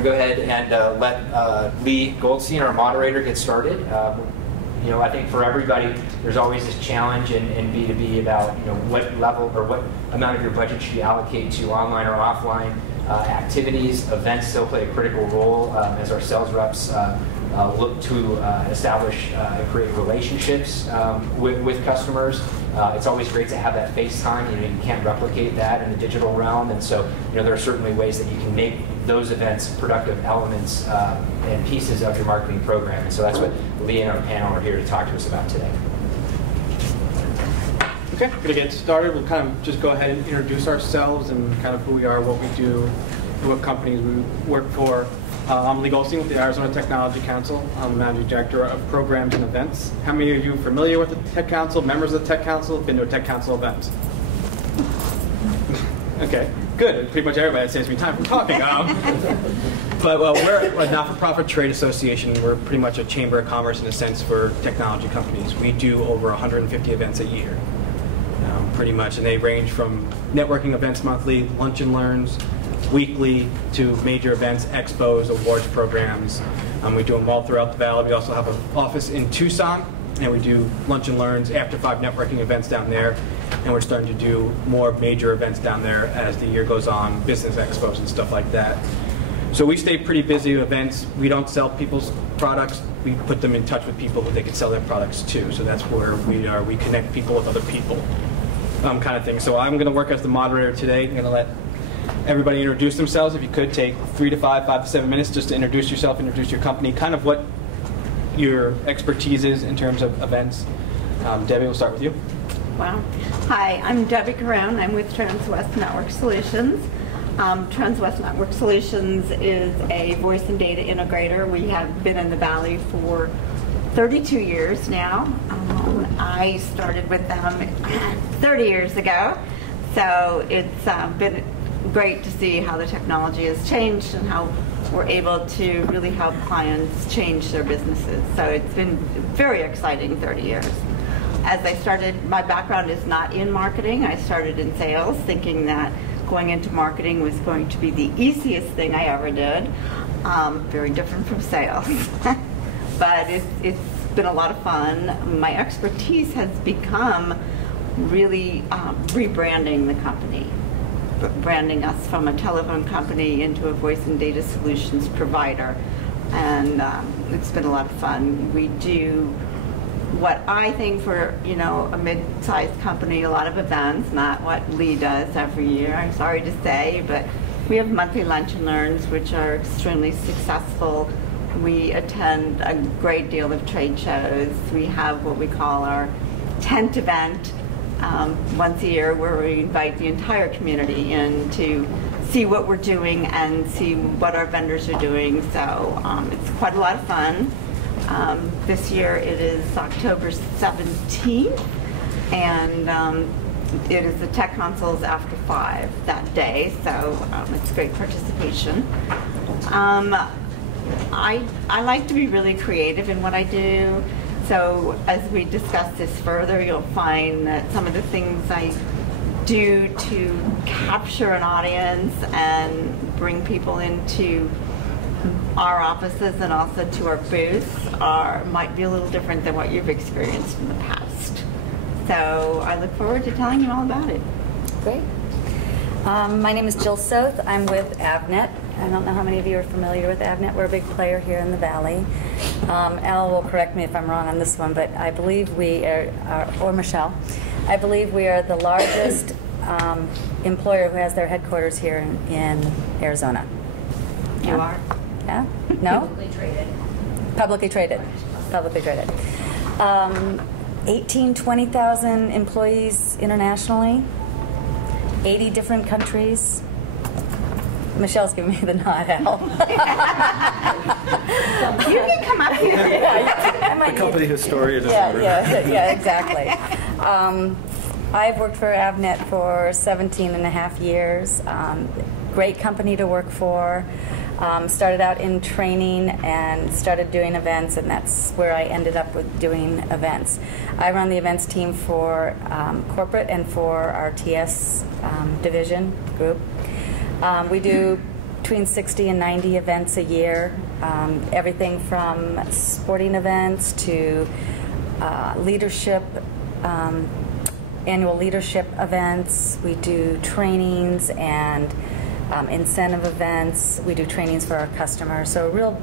I'm going to go ahead and let Lee Goldstein, our moderator, get started. I think for everybody, there's always this challenge in B2B about what level or what amount of your budget should you allocate to online or offline activities. Events still play a critical role as our sales reps look to establish and create relationships with customers. It's always great to have that face time. You can't replicate that in the digital realm, and so there are certainly ways that you can make those events productive elements and pieces of your marketing program. And so that's what Lee and our panel are here to talk to us about today. Okay, we're going to get started. We'll kind of just go ahead and introduce ourselves and kind of who we are, what we do, what companies we work for. I'm Lee Goldstein with the Arizona Technology Council. I'm the Managing Director of Programs and Events. How many of you are familiar with the Tech Council, members of the Tech Council, been to a Tech Council event? Okay, good. Pretty much everybody. That saves me time from talking. But we're a not-for-profit trade association. We're pretty much a chamber of commerce in a sense for technology companies. We do over 150 events a year, pretty much. And they range from networking events monthly, lunch and learns, weekly, to major events, expos, awards programs. We do them all throughout the Valley. We also have an office in Tucson, and we do lunch and learns, after 5 networking events down there. And we're starting to do more major events down there as the year goes on, business expos and stuff like that. So we stay pretty busy with events. We don't sell people's products. We put them in touch with people who they can sell their products to. So that's where we are. We connect people with other people, kind of thing. So I'm going to work as the moderator today. I'm going to let everybody introduce themselves. If you could take 3 to 5, 5 to 7 minutes just to introduce yourself, introduce your company, kind of what your expertise is in terms of events. Debbie, we'll start with you. Wow. Hi, I'm Debbie Caron. I'm with Transwest Network Solutions. Transwest Network Solutions is a voice and data integrator. We have been in the Valley for 32 years now. I started with them 30 years ago, so it's been great to see how the technology has changed and how we're able to really help clients change their businesses. So it's been very exciting 30 years. As I started, my background is not in marketing. I started in sales, thinking that going into marketing was going to be the easiest thing I ever did. Very different from sales. But it's been a lot of fun. My expertise has become really rebranding the company, branding us from a telephone company into a voice and data solutions provider. And it's been a lot of fun. We do what I think for a mid-sized company, a lot of events, not what Lee does every year, I'm sorry to say, but we have monthly lunch and learns which are extremely successful. We attend a great deal of trade shows. We have what we call our tent event once a year where we invite the entire community in to see what we're doing and see what our vendors are doing. So it's quite a lot of fun. This year it is October 17th, and it is the Tech Consoles after 5 that day, so it's great participation. I like to be really creative in what I do, so as we discuss this further, you'll find that some of the things I do to capture an audience and bring people into our offices and also to our booths might be a little different than what you've experienced in the past. So I look forward to telling you all about it. Great. My name is Jill Soth. I'm with Avnet. I don't know how many of you are familiar with Avnet. We're a big player here in the Valley. Al will correct me if I'm wrong on this one, but I believe we are, or Michelle, I believe we are the largest employer who has their headquarters here in Arizona. You are? Yeah? No? Publicly traded. Publicly traded. Publicly traded. 18, 20,000 employees internationally, 80 different countries. Michelle's giving me the nod, Al. You can come up here. The company historian. Yeah, exactly. I've worked for Avnet for 17 and a half years. Great company to work for. Started out in training and started doing events, and that's where I ended up with doing events. I run the events team for corporate and for our TS division group. We do between 60 and 90 events a year, everything from sporting events to leadership, annual leadership events. We do trainings and incentive events. We do trainings for our customers. So a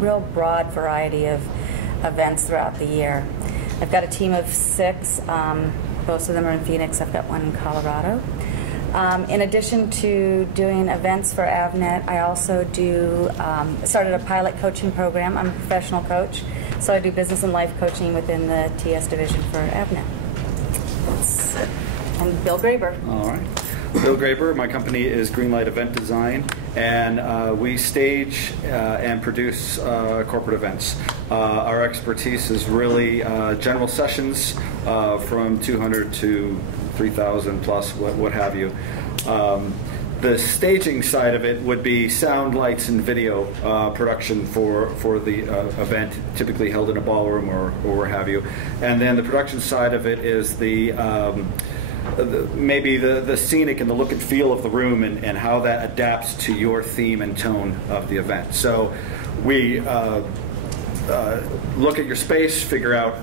real broad variety of events throughout the year. I've got a team of 6. Most of them are in Phoenix. I've got one in Colorado. In addition to doing events for Avnet, I also started a pilot coaching program. I'm a professional coach, so I do business and life coaching within the TS division for Avnet. And Bill Graber. All right. Bill Graber, my company is Greenlight Event Design, and we stage and produce corporate events. Our expertise is really general sessions from 200 to 3,000 plus, what have you. The staging side of it would be sound, lights, and video production for the event, typically held in a ballroom or what have you. And then the production side of it is maybe the scenic and the look and feel of the room and how that adapts to your theme and tone of the event. So we look at your space, figure out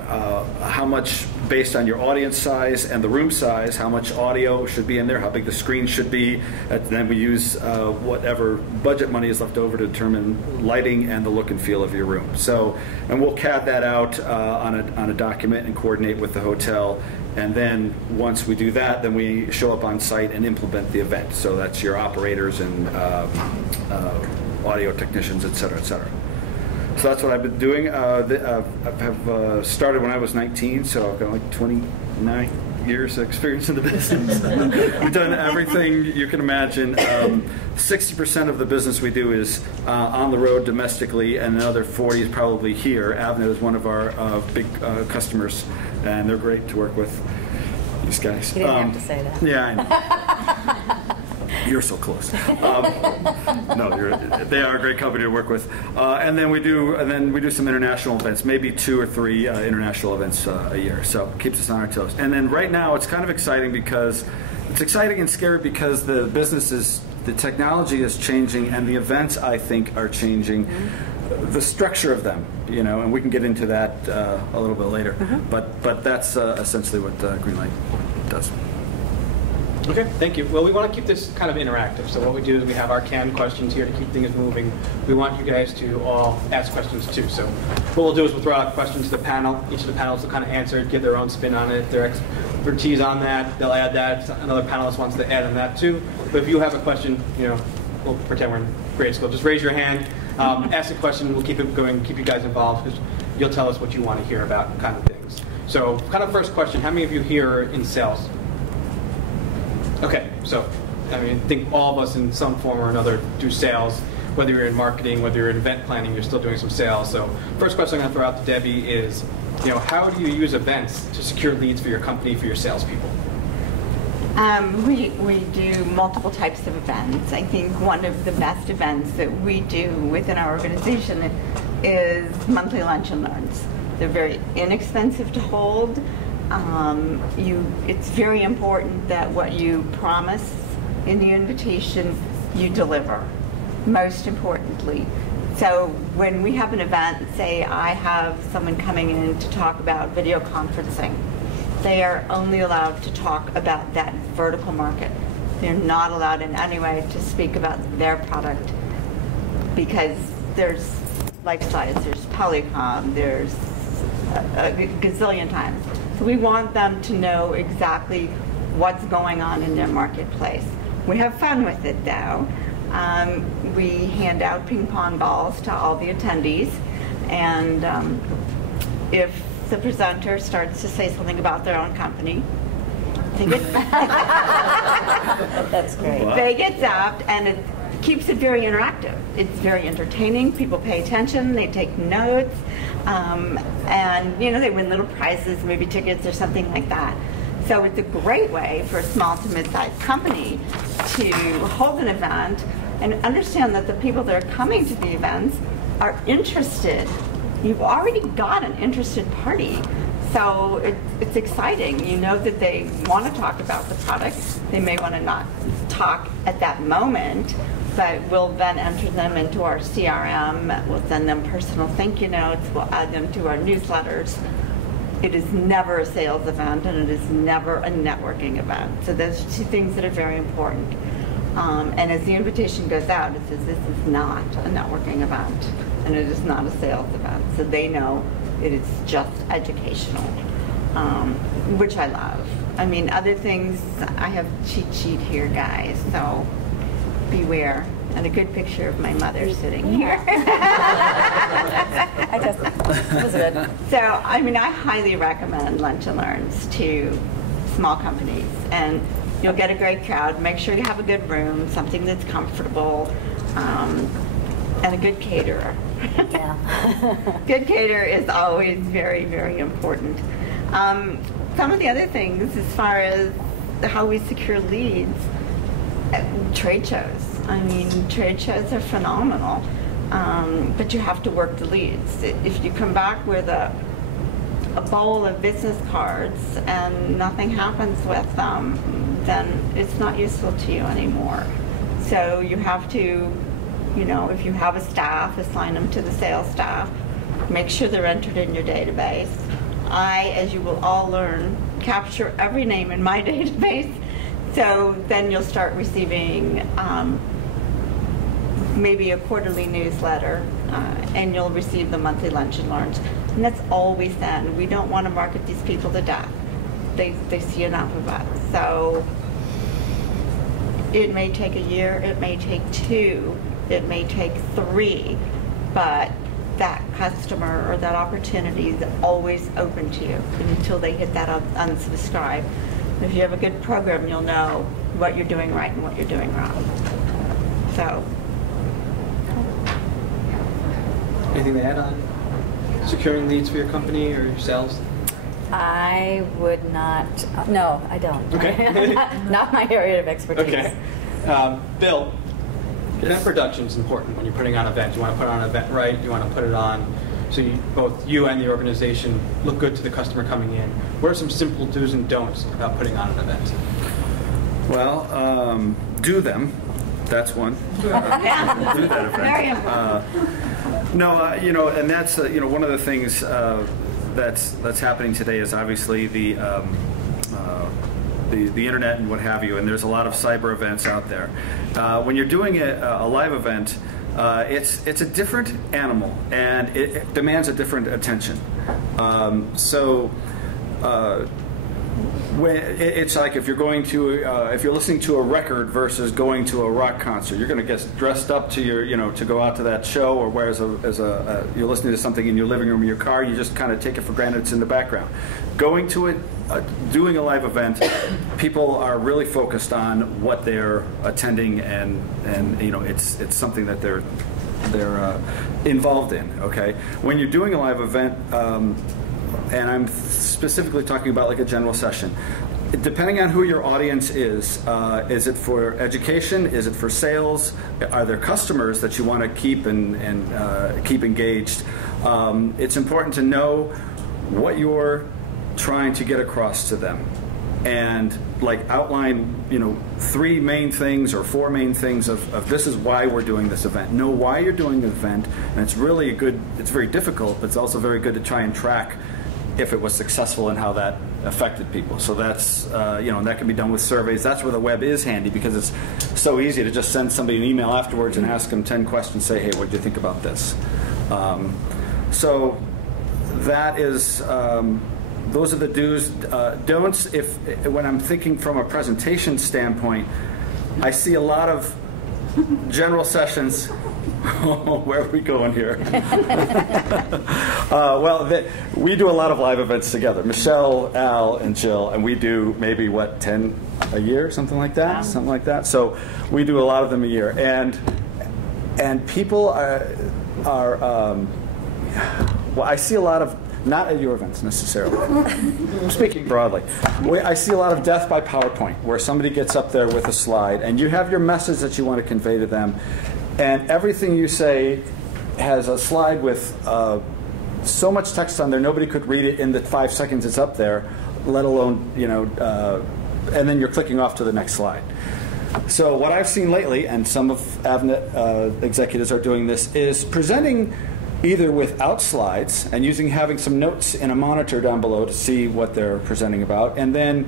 how much, based on your audience size and the room size, how much audio should be in there, how big the screen should be, and then we use whatever budget money is left over to determine lighting and the look and feel of your room. So, and we'll CAD that out on a document and coordinate with the hotel. And then once we do that, then we show up on site and implement the event. So that's your operators and audio technicians, et cetera, et cetera. So that's what I've been doing. I have started when I was 19, so I've got like 29 years of experience in the business. We've done everything you can imagine. 60% of the business we do is on the road domestically, and another 40 is probably here. Avnet is one of our big customers, and they're great to work with, these guys. You didn't have to say that. Yeah, I know. You're so close. No, they are a great company to work with. And then we do some international events, maybe 2 or 3 international events a year. So it keeps us on our toes. And then right now it's kind of exciting because it's exciting and scary because the technology is changing, and the events, I think, are changing. The structure of them, and we can get into that a little bit later. But that's essentially what Greenlight does. Okay, thank you. Well, we want to keep this kind of interactive. So what we do is we have our canned questions here to keep things moving. We want you guys to all ask questions too. So what we'll do is we'll throw out questions to the panel. Each of the panelists will kind of answer, give their own spin on it, their expertise on that. They'll add that. Another panelist wants to add on that too. But if you have a question, we'll pretend we're in grade school. Just raise your hand, ask a question. We'll keep it going, keep you guys involved, because you'll tell us what you want to hear about kind of things. So kind of first question, how many of you here are in sales? Okay, so I think all of us in some form or another do sales. Whether you're in marketing, whether you're in event planning, you're still doing some sales. So first question I'm going to throw out to Debbie is, how do you use events to secure leads for your company, for your salespeople? We do multiple types of events. I think one of the best events that we do within our organization is monthly lunch and learns. They're very inexpensive to hold. It's very important that what you promise in the invitation, you deliver, most importantly. So when we have an event, say I have someone coming in to talk about video conferencing, they are only allowed to talk about that vertical market. They're not allowed in any way to speak about their product, because there's LifeSize, there's Polycom, there's a gazillion times. So we want them to know exactly what's going on in their marketplace. We have fun with it though. We hand out ping pong balls to all the attendees, and if the presenter starts to say something about their own company, That's great. They get zapped, and it keeps it very interactive. It's very entertaining. People pay attention. They take notes. And they win little prizes, maybe tickets or something like that. So it's a great way for a small to mid-sized company to hold an event and understand that the people that are coming to the events are interested. You've already got an interested party. So it's exciting. You know that they want to talk about the product. They may want to not talk at that moment, but we'll then enter them into our CRM. We'll send them personal thank you notes. We'll add them to our newsletters. It is never a sales event, and it is never a networking event. So those are two things that are very important. And as the invitation goes out, it says this is not a networking event, and it is not a sales event. So they know it is just educational, which I love. I mean, other things, I have cheat sheet here, guys, so beware. And a good picture of my mother sitting here. I just visited. So, I mean, I highly recommend Lunch and Learns to small companies, and you'll get a great crowd. Make sure you have a good room, something that's comfortable, and a good caterer. Yeah. Good caterer is always very, very important. Some of the other things, as far as how we secure leads, trade shows. I mean, trade shows are phenomenal, but you have to work the leads. If you come back with a bowl of business cards and nothing happens with them, then it's not useful to you anymore. So you have to, you know, if you have a staff, assign them to the sales staff. Make sure they're entered in your database. I, as you will all learn, capture every name in my database. So then you'll start receiving maybe a quarterly newsletter, and you'll receive the monthly Lunch and Learns. And that's all we send. We don't want to market these people to death. They see enough of us. So it may take a year, it may take 2, it may take 3, but that customer or that opportunity is always open to you until they hit that unsubscribe. If you have a good program, you'll know what you're doing right and what you're doing wrong. So. Anything to add on securing leads for your company or your sales? I would not. No, I don't. Okay. Not my area of expertise. Okay. Bill, event production is important when you're putting on events. You want to put on an event right. You want to put it on so both you and the organization look good to the customer coming in. What are some simple do's and don'ts about putting on an event? Well, do them. That's one. Do that event. Very important. No, you know, and that's you know, one of the things that's happening today is obviously the internet and what have you, and there's a lot of cyber events out there. When you're doing a live event, it's a different animal, and it demands a different attention. It's like if you're going to if you're listening to a record versus going to a rock concert, you're going to get dressed up to your, you know, to go out to that show, or whereas you're listening to something in your living room or your car, you just kind of take it for granted it's in the background. Going to it, doing a live event, people are really focused on what they're attending, and you know, it's something that they're involved in. Okay, when you're doing a live event. And I'm specifically talking about like a general session. Depending on who your audience is it for education? Is it for sales? Are there customers that you want to keep and keep engaged? It's important to know what you're trying to get across to them, and like outline, you know, 3 main things or 4 main things of this is why we're doing this event. Know why you're doing the event, and it's really it's very difficult, but it's also very good to try and track if it was successful and how that affected people. So that's, you know, and that can be done with surveys. That's where the web is handy, because it's so easy to just send somebody an email afterwards and ask them 10 questions, say, hey, what do you think about this? So that is, those are the do's, don'ts. When I'm thinking from a presentation standpoint, I see a lot of general sessions. Where are we going here? Well, we do a lot of live events together. Michelle, Al, and Jill, and we do maybe, what, 10 a year, something like that? Wow. Something like that. So we do a lot of them a year. And people are well, I see a lot of, not at your events necessarily, I'm speaking broadly. I see a lot of death by PowerPoint, where somebody gets up there with a slide, and you have your message that you want to convey to them, and everything you say has a slide with so much text on there, nobody could read it in the 5 seconds it's up there, let alone, you know, and then you're clicking off to the next slide. So what I've seen lately, and some of Avnet executives are doing this, is presenting either without slides and having some notes in a monitor down below to see what they're presenting about, and then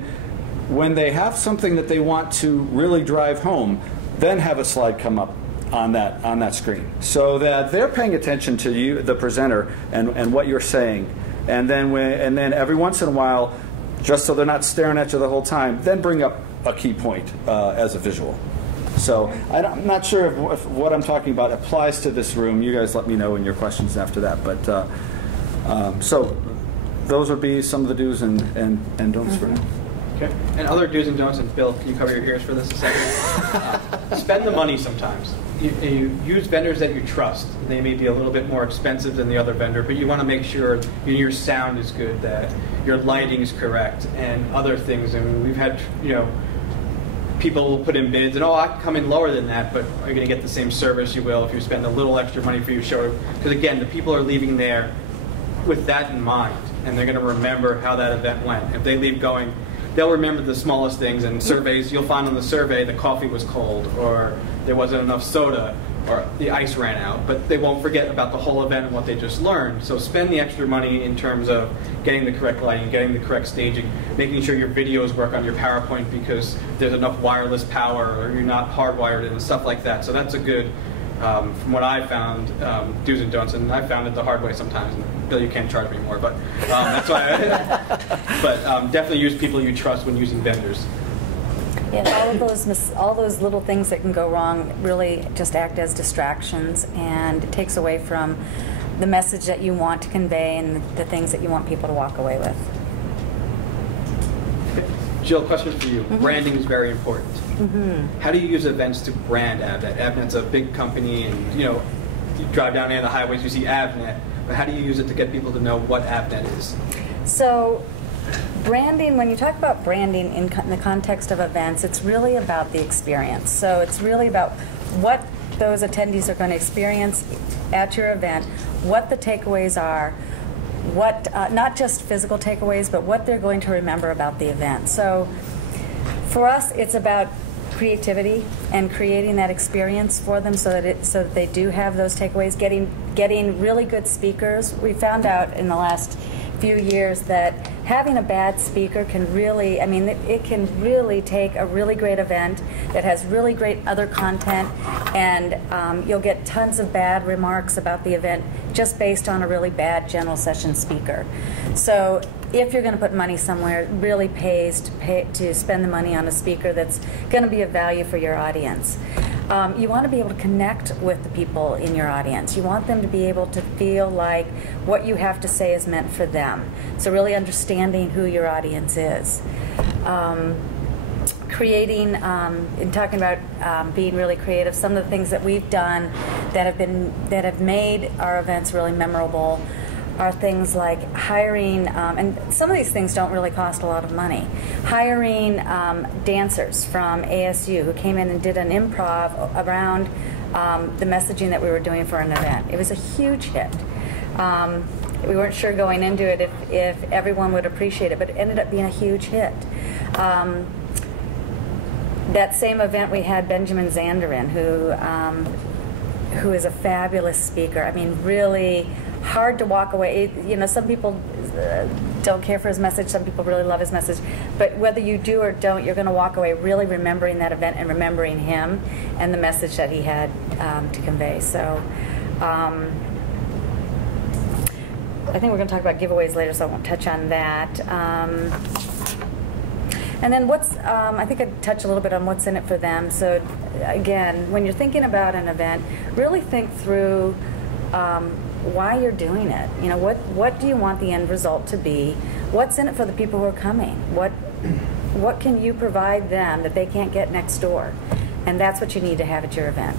when they have something that they want to really drive home, then have a slide come up on that screen, so that they're paying attention to you, the presenter, and what you're saying, and then every once in a while, just so they're not staring at you the whole time, then bring up a key point as a visual. So I'm not sure if what I'm talking about applies to this room. You guys let me know in your questions after that. But so those would be some of the do's and don'ts for now. Okay. And other do's and don'ts, and Bill, can you cover your ears for this a second? Spend the money sometimes. You use vendors that you trust. They may be a little bit more expensive than the other vendor, but you want to make sure your sound is good, that your lighting is correct, and other things. And we've had, people will put in bids, and I can come in lower than that, but are you going to get the same service you will if you spend a little extra money for your show? Because again, the people are leaving there with that in mind, and they're going to remember how that event went. If they leave going, they'll remember the smallest things. And surveys, you'll find on the survey the coffee was cold, or there wasn't enough soda, or the ice ran out, but they won't forget about the whole event and what they just learned. So spend the extra money in terms of getting the correct lighting, getting the correct staging, making sure your videos work on your PowerPoint because there's enough wireless power, or you're not hardwired and stuff like that. So that's a good, from what I found, do's and don'ts, and I found it the hard way sometimes. And Bill, you can't charge me more, but that's why. But definitely use people you trust when using vendors. Yeah, all those little things that can go wrong really just act as distractions, and it takes away from the message that you want to convey and the things that you want people to walk away with. Jill, question for you. Branding is very important. How do you use events to brand Avnet? Avnet's a big company, and you drive down any of the highways, you see Avnet, but how do you use it to get people to know what Avnet is? So branding, when you talk about branding in the context of events, it's really about the experience. So it's really about what those attendees are going to experience at your event, what the takeaways are, what not just physical takeaways, but what they're going to remember about the event. So for us, it's about creativity and creating that experience for them so that they do have those takeaways, getting really good speakers. We found out in the last few years that having a bad speaker can really, it can really take a really great event that has really great other content, and you'll get tons of bad remarks about the event just based on a really bad general session speaker. So if you're going to put money somewhere, it really pays to spend the money on a speaker that's going to be of value for your audience. You want to be able to connect with the people in your audience. You want them to be able to feel like what you have to say is meant for them. So really understanding who your audience is. Creating, in talking about being really creative, some of the things that we've done that have made our events really memorable are things like hiring, and some of these things don't really cost a lot of money, hiring dancers from ASU who came in and did an improv around the messaging that we were doing for an event. It was a huge hit. We weren't sure going into it if everyone would appreciate it, but it ended up being a huge hit. That same event we had Benjamin Zanderin, who is a fabulous speaker. Really hard to walk away. Some people don't care for his message, some people really love his message, but whether you do or don't, you're going to walk away really remembering that event and remembering him and the message that he had to convey. So I think we're going to talk about giveaways later, so I won't touch on that. And then I think I'd touch a little bit on what's in it for them. So again, when you're thinking about an event, really think through why you're doing it. What do you want the end result to be? What's in it for the people who are coming? What can you provide them that they can't get next door? And that's what you need to have at your event.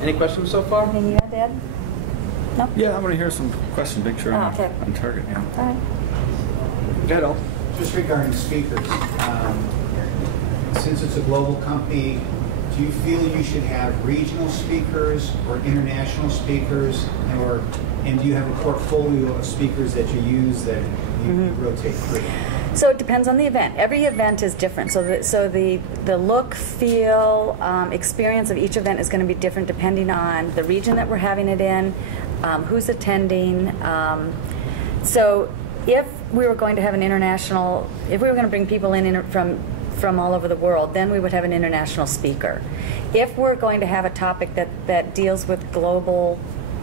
Any questions so far? Anything you have to add? No? Yeah, I want to hear some questions. Make sure I'm okay. on target. Yeah. All right. Go ahead, Al. Just regarding speakers, since it's a global company, do you feel you should have regional speakers or international speakers, and do you have a portfolio of speakers that you use that you rotate through? So it depends on the event. Every event is different. So the look, feel, experience of each event is going to be different depending on the region that we're having it in, who's attending. So if we were going to have an international, if we were going to bring people in from all over the world, then we would have an international speaker. If we're going to have a topic that deals with global,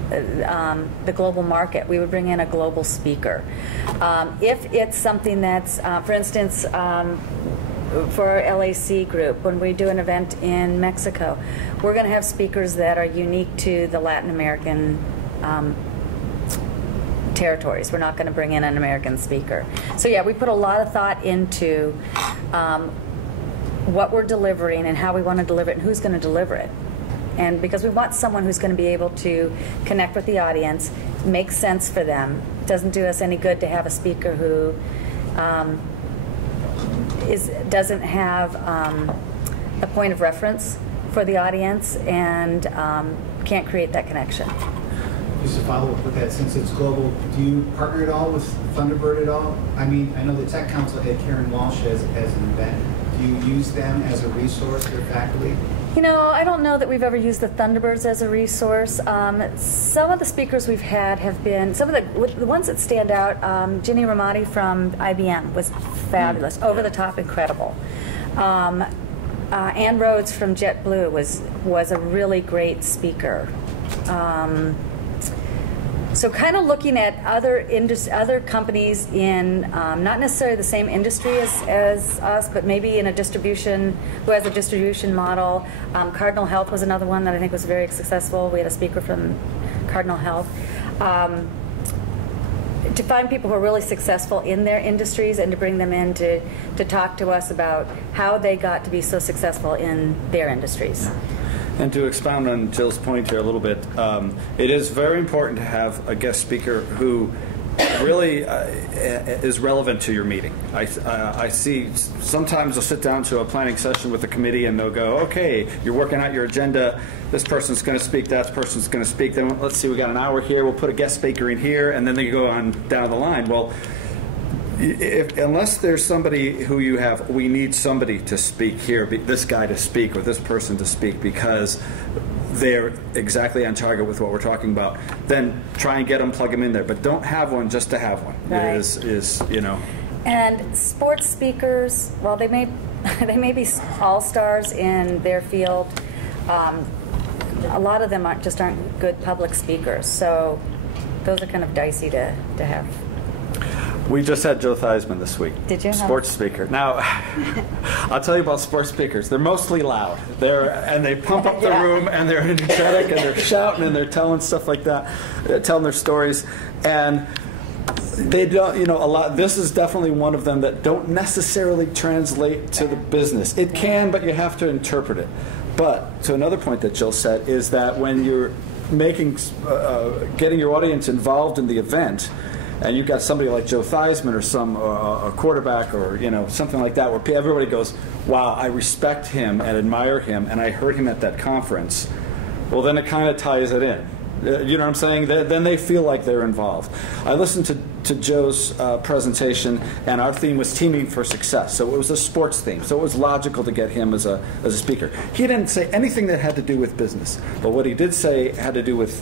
the global market, we would bring in a global speaker. If it's something that's, for instance, for our LAC group, when we do an event in Mexico, we're going to have speakers that are unique to the Latin American territories. We're not going to bring in an American speaker. So yeah, we put a lot of thought into what we're delivering and how we want to deliver it and who's going to deliver it. And because we want someone who's going to be able to connect with the audience, make sense for them. It doesn't do us any good to have a speaker who doesn't have a point of reference for the audience and can't create that connection. Just to follow up with that, since it's global, do you partner at all with Thunderbird at all? I mean, I know the Tech Council had Karen Walsh as an event. Do you use them as a resource for faculty? You know, I don't know that we've ever used the Thunderbirds as a resource. Some of the speakers we've had have been, some of the ones that stand out, Ginny Ramadi from IBM was fabulous, over the top, incredible. Ann Rhodes from JetBlue was a really great speaker. So kind of looking at other companies in not necessarily the same industry as us, but maybe in a distribution, who has a distribution model. Cardinal Health was another one that I think was very successful. We had a speaker from Cardinal Health. To find people who are really successful in their industries and to bring them in to talk to us about how they got to be so successful in their industries. And to expound on Jill's point here a little bit, it is very important to have a guest speaker who really is relevant to your meeting. I see sometimes they'll sit down to a planning session with the committee and they'll go, okay, you're working out your agenda, this person's going to speak, that person's going to speak, then let's see, we got an hour here, we'll put a guest speaker in here, and then they go on down the line. Well, unless there's somebody who you have, we need somebody to speak here, this guy to speak or this person to speak because they're exactly on target with what we're talking about, then try and get them, plug them in there. But don't have one just to have one. Right. Is you know. And sports speakers, well, they may be all-stars in their field. A lot of them aren't good public speakers. So those are kind of dicey to have. We just had Joe Theismann this week. Did you? Sports speaker. Now, I'll tell you about sports speakers. They're mostly loud. And they pump up the room, and they're energetic, and they're shouting, and they're telling stuff like that, telling their stories. And they don't, a lot. This is definitely one of them that don't necessarily translate to the business. It can, but you have to interpret it. But to another point that Jill said is that when you're getting your audience involved in the event, and you've got somebody like Joe Theismann or some a quarterback or something like that, where everybody goes, "Wow, I respect him and admire him, and I heard him at that conference." Well, then it kind of ties it in. You know what I'm saying? Then they feel like they're involved. I listened to Joe's presentation, and our theme was teaming for success. So it was a sports theme. So it was logical to get him as a speaker. He didn't say anything that had to do with business, but what he did say had to do with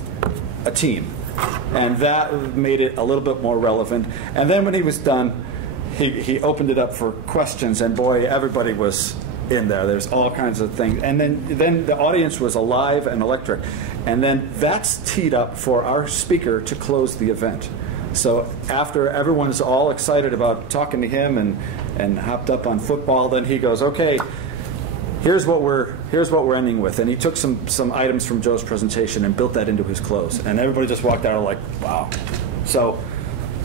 a team. And that made it a little bit more relevant. And then when he was done, he opened it up for questions, and boy, everybody was in there. There's all kinds of things. And then the audience was alive and electric. And then that's teed up for our speaker to close the event. So after everyone's all excited about talking to him and hopped up on football, then he goes, okay, here's what we're ending with. And he took some items from Joe's presentation and built that into his close. And everybody just walked out like, wow. So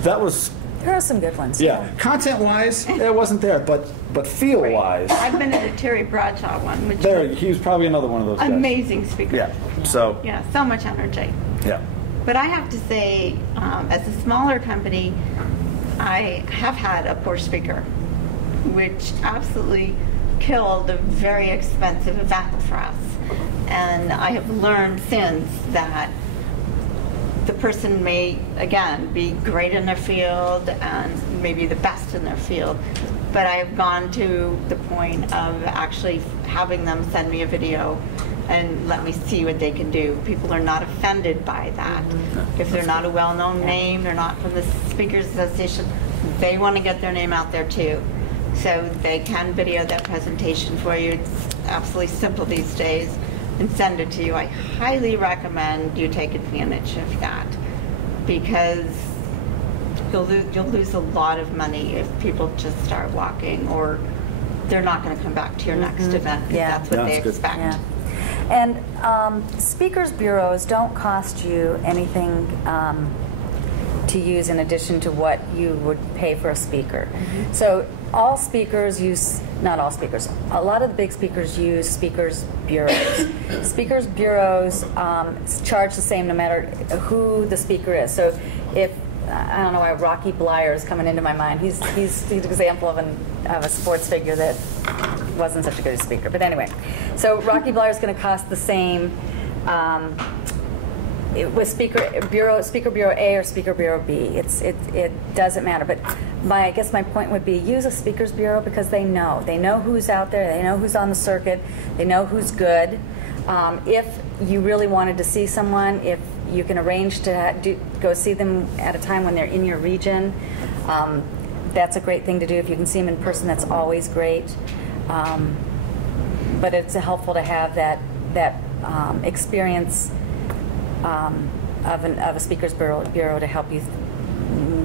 that was... There are some good ones. Yeah. Content-wise, it wasn't there, but feel-wise... I've been at a Terry Bradshaw one, which he was probably another one of those guys. Amazing speaker. Yeah. So... Yeah, so much energy. Yeah. But I have to say, as a smaller company, I have had a poor speaker, which absolutely killed a very expensive event for us. And I have learned since that the person may, again, be great in their field and maybe the best in their field, but I've gone to the point of actually having them send me a video and let me see what they can do. People are not offended by that. If they're not a well-known name, they're not from the Speakers Association, they want to get their name out there too. So they can video that presentation for you. It's absolutely simple these days, and send it to you. I highly recommend you take advantage of that, because you'll lose a lot of money if people just start walking, or they're not going to come back to your next event, because that's what they expect. Yeah. And speakers bureaus don't cost you anything to use in addition to what you would pay for a speaker. So all speakers use, not all speakers, a lot of the big speakers use speakers bureaus. Speakers bureaus charge the same no matter who the speaker is. So if, I don't know why Rocky Blyer is coming into my mind. He's an example of a sports figure that wasn't such a good speaker. But anyway, so Rocky Blyer is going to cost the same with Speaker Bureau A or Speaker Bureau B. It doesn't matter. But I guess my point would be, use a Speakers Bureau because they know who's out there, they know who's on the circuit, they know who's good. If you really wanted to see someone, if you can arrange to go see them at a time when they're in your region, that's a great thing to do. If you can see them in person, that's always great. But it's helpful to have that experience of a speakers bureau to help you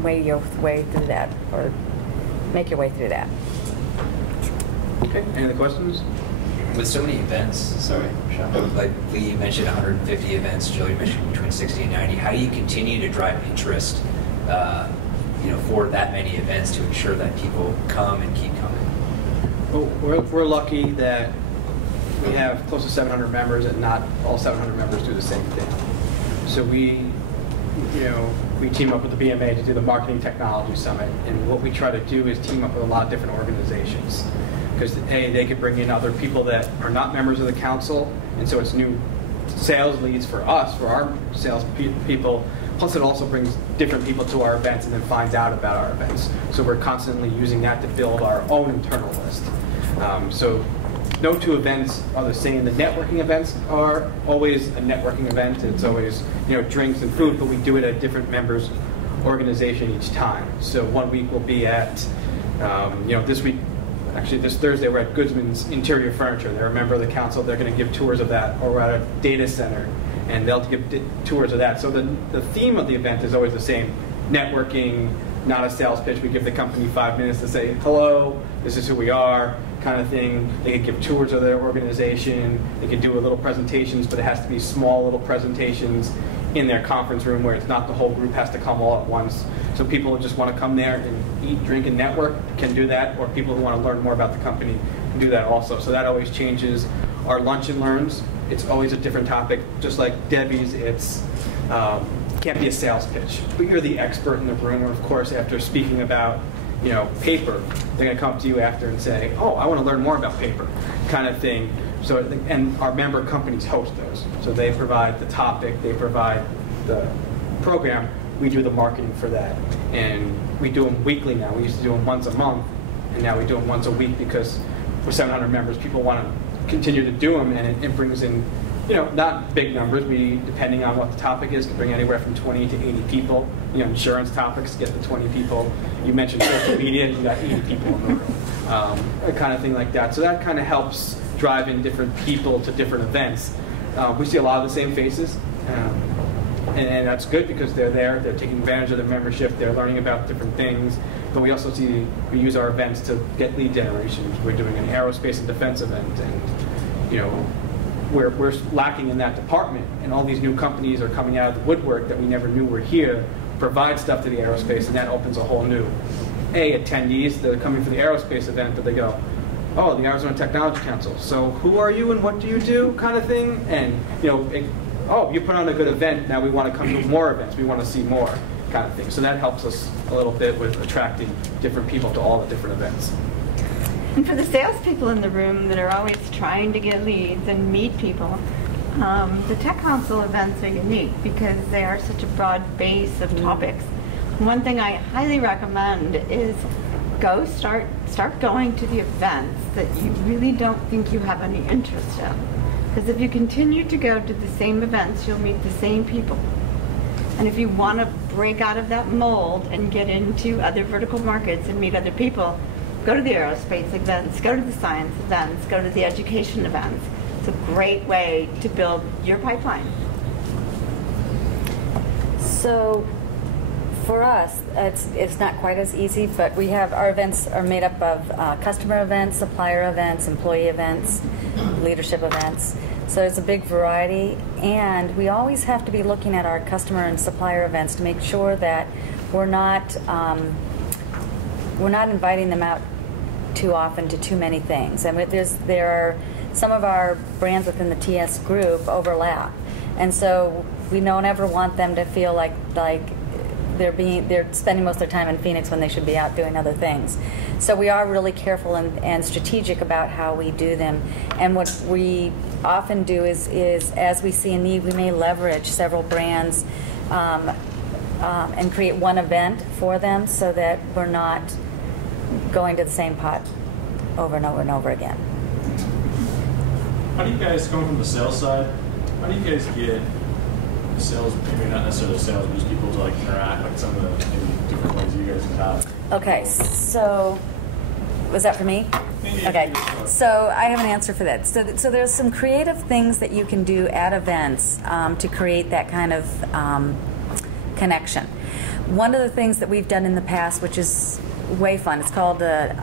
weigh your way through that, or make your way through that. Okay, any other questions? With so many events, sorry, Sean, like Lee mentioned 150 events, Jill, you mentioned between 60 and 90. How do you continue to drive interest, for that many events to ensure that people come and keep coming? Well, we're lucky that we have close to 700 members, and not all 700 members do the same thing. So we team up with the BMA to do the Marketing Technology Summit, and what we try to do is team up with a lot of different organizations, because they could bring in other people that are not members of the council, and so it's new sales leads for us, for our sales people. Plus, it also brings different people to our events and then finds out about our events. So we're constantly using that to build our own internal list. So no two events are the same. The networking events are always a networking event. It's always drinks and food, but we do it at different members' organization each time. So one week we'll be at this week. Actually, this Thursday, we're at Goodsman's Interior Furniture. They're a member of the council. They're going to give tours of that. Or we're at a data center, and they'll give tours of that. So the theme of the event is always the same: networking, not a sales pitch. We give the company 5 minutes to say, hello, this is who we are, kind of thing. They could give tours of their organization. They could do a little presentations, but it has to be small little presentations in their conference room where it's not the whole group has to come all at once. So people who just want to come there and eat, drink, and network can do that, or people who want to learn more about the company can do that also. So that always changes. Our lunch and learns, it's always a different topic. Just like Debbie's, it's can't be a sales pitch, but you're the expert in the room. Or of course, after speaking about paper, they're going to come to you after and say, oh, I want to learn more about paper, kind of thing. So, and our member companies host those. So they provide the topic, they provide the program, we do the marketing for that. And we do them weekly now. We used to do them once a month, and now we do them once a week because with 700 members, people want to continue to do them, and it brings in, not big numbers. We, depending on what the topic is, can bring anywhere from 20 to 80 people. Insurance topics get the 20 people. You mentioned social media, you got 80 people in the room. Kind of thing like that. So that kind of helps drive in different people to different events. We see a lot of the same faces, and that's good because they're there, they're taking advantage of their membership, they're learning about different things. But we also we use our events to get lead generation. We're doing an aerospace and defense event, and we're lacking in that department, and all these new companies are coming out of the woodwork that we never knew were here, provide stuff to the aerospace, and that opens a whole new attendees that are coming for the aerospace event, but they go, oh, the Arizona Technology Council, so who are you and what do you do, kind of thing. And oh, you put on a good event, now we want to come to more events, we want to see more, kind of thing. So that helps us a little bit with attracting different people to all the different events. And for the salespeople in the room that are always trying to get leads and meet people, The Tech Council events are unique because they are such a broad base of topics. One thing I highly recommend is start going to the events that you really don't think you have any interest in. Because if you continue to go to the same events, you'll meet the same people. And if you want to break out of that mold and get into other vertical markets and meet other people, go to the aerospace events, go to the science events, go to the education events. It's a great way to build your pipeline. So for us, it's not quite as easy, but we have our events are made up of customer events, supplier events, employee events, leadership events. So there's a big variety, and we always have to be looking at our customer and supplier events to make sure that we're not inviting them out too often to too many things. And there are some of our brands within the TS group overlap, and so we don't ever want them to feel like they're spending most of their time in Phoenix when they should be out doing other things. So we are really careful and strategic about how we do them. And what we often do is as we see a need, we may leverage several brands and create one event for them so that we're not going to the same pot over and over and over again. How do you guys, coming from the sales side, how do you guys get sales, maybe not necessarily sales, but just people to like interact, like some of the maybe different ways you guys have? Okay, so was that for me? Maybe. Okay, so I have an answer for that. So there's some creative things that you can do at events to create that kind of connection. One of the things that we've done in the past, which is way fun, it's called the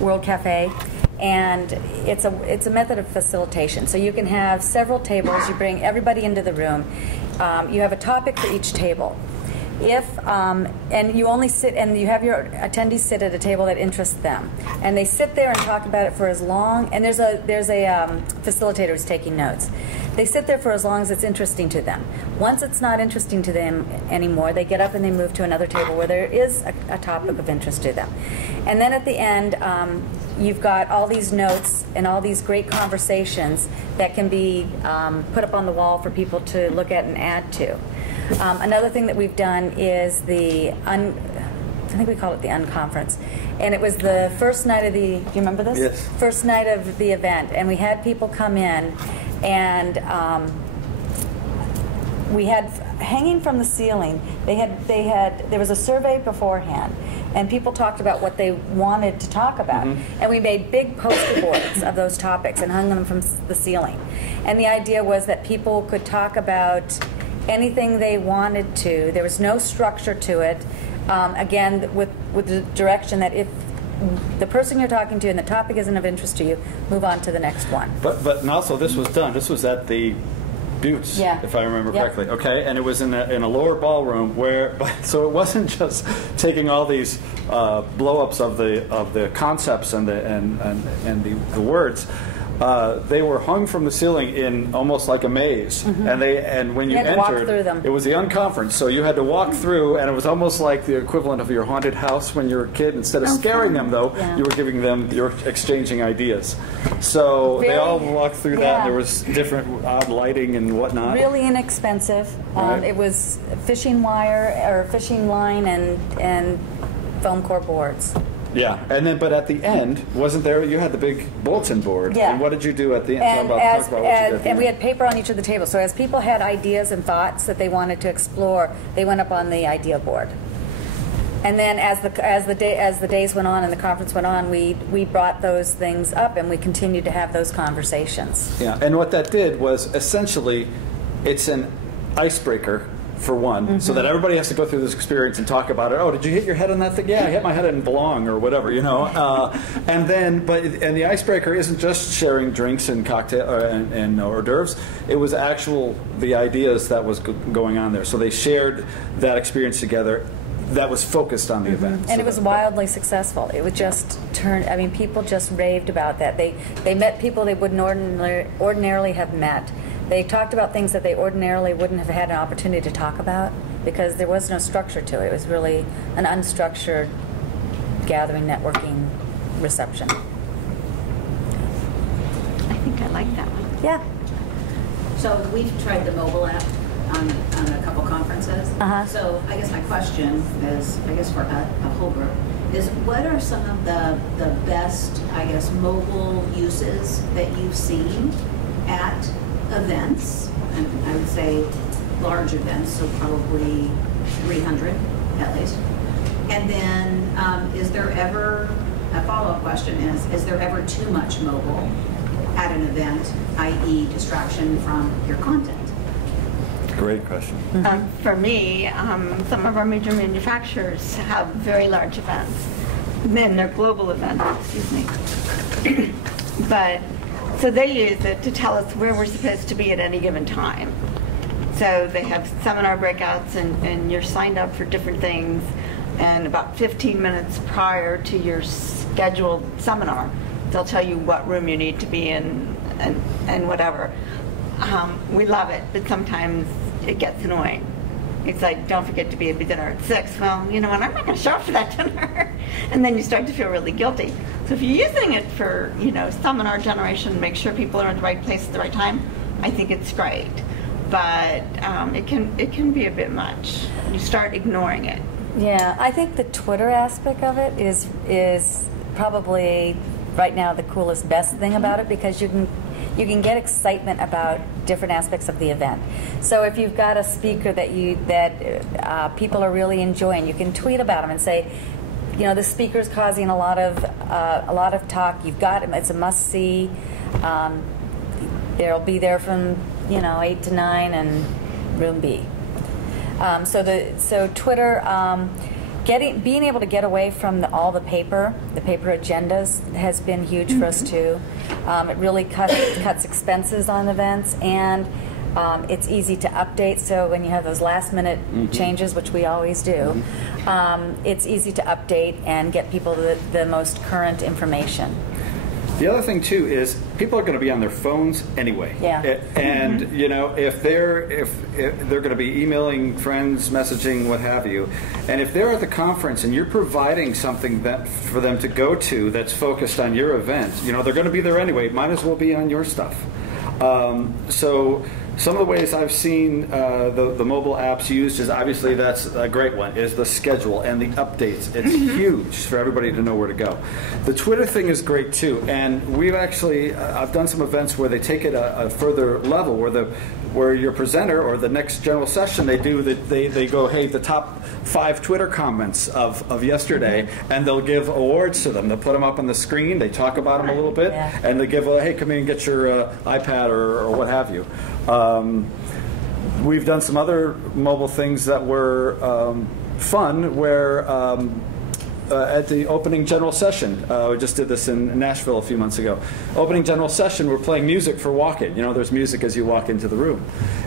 World Cafe. And it's a method of facilitation. So you can have several tables. You bring everybody into the room. You have a topic for each table. And you only sit, and you have your attendees sit at a table that interests them, and they sit there and talk about it for as long. And there's a facilitator who's taking notes. They sit there for as long as it's interesting to them. Once it's not interesting to them anymore, they get up and they move to another table where there is a topic of interest to them. And then at the end, you've got all these notes and all these great conversations that can be put up on the wall for people to look at and add to. Another thing that we've done is I think we call it the Unconference. And it was the first night of do you remember this? Yes. First night of the event. And we had people come in, and we had hanging from the ceiling, there was a survey beforehand, and people talked about what they wanted to talk about. Mm-hmm. And we made big poster boards of those topics and hung them from the ceiling. And the idea was that people could talk about anything they wanted to. There was no structure to it. Again, with the direction that if the person you're talking to and the topic isn't of interest to you, move on to the next one. But also this was done. This was at the Buttes, yeah, if I remember yep, correctly. Okay, and it was in a lower ballroom so it wasn't just taking all these blow-ups of the concepts and the words. They were hung from the ceiling in almost like a maze, mm-hmm, and when you entered, walk through them. It was the Unconference, so you had to walk through, and it was almost like the equivalent of your haunted house when you were a kid. Instead of scaring them, though, yeah, you were giving them, you're exchanging ideas. So they all walked through that, and there was different odd lighting and whatnot. Really inexpensive. Right. It was fishing wire or fishing line and foam core boards. Yeah, but at the end, wasn't there? You had the big bulletin board. Yeah. And what did you do at the end? And we had paper on each of the tables. So as people had ideas and thoughts that they wanted to explore, they went up on the idea board. And then as the days went on and the conference went on, we brought those things up and we continued to have those conversations. Yeah. And what that did was essentially, it's an icebreaker. For one, mm-hmm, so that everybody has to go through this experience and talk about it. Oh, did you hit your head on that thing? Yeah, I hit my head in belong or whatever, and the icebreaker isn't just sharing drinks and cocktail and hors d'oeuvres. It was the ideas that was going on there. So they shared that experience together. That was focused on the mm-hmm, event. And it was wildly successful. It would just people just raved about that. They met people they wouldn't ordinarily have met. They talked about things that they ordinarily wouldn't have had an opportunity to talk about because there was no structure to it. It was really an unstructured gathering, networking, reception. I think I like that one. Yeah. So we've tried the mobile app on a couple conferences. So I guess my question is, I guess for a whole group, is what are some of the best, I guess, mobile uses that you've seen at events? And I would say large events, so probably 300 at least. And then is there ever, a follow-up question is there ever too much mobile at an event, i.e. distraction from your content? Great question. For me, some of our major manufacturers have very large events. Then they're global events, excuse me. But, so they use it to tell us where we're supposed to be at any given time. So they have seminar breakouts and you're signed up for different things, and about 15 minutes prior to your scheduled seminar, they'll tell you what room you need to be in and whatever. We love it, but sometimes it gets annoying. It's like, don't forget to be at the dinner at 6. Well, you know what, I'm not going to show up for that dinner. And then you start to feel really guilty. So if you're using it for, you know, seminar generation, make sure people are in the right place at the right time, I think it's great. But it can be a bit much. You start ignoring it. Yeah, I think the Twitter aspect of it is probably right now the coolest, best thing about it, because you can get excitement about different aspects of the event. So if you've got a speaker that people are really enjoying, you can tweet about them and say, you know, the speaker's causing a lot of talk. You've got him; it's a must see. They'll be there from 8 to 9 and room B. So Twitter, being able to get away from all the paper agendas has been huge for us too. It really cuts expenses on events, and it's easy to update. So when you have those last minute changes, which we always do, it's easy to update and get people the most current information. The other thing too is people are going to be on their phones anyway. Yeah. And if they're going to be emailing friends, messaging, what have you, and if they're at the conference and you're providing something that for them to go to that's focused on your event, they're going to be there anyway. Might as well be on your stuff. So some of the ways I've seen the mobile apps used is, obviously that's a great one, is the schedule and the updates. It's huge for everybody to know where to go. The Twitter thing is great too, and we've actually, I've done some events where they take it a further level, where your presenter or the next general session, they go, hey, the top 5 Twitter comments of yesterday, and they'll give awards to them. They'll put them up on the screen, they talk about them a little bit, and they give, hey, come in and get your iPad or what have you. We've done some other mobile things that were fun, where at the opening general session, we just did this in Nashville a few months ago. Opening general session, we're playing music for walk-in. There's music as you walk into the room.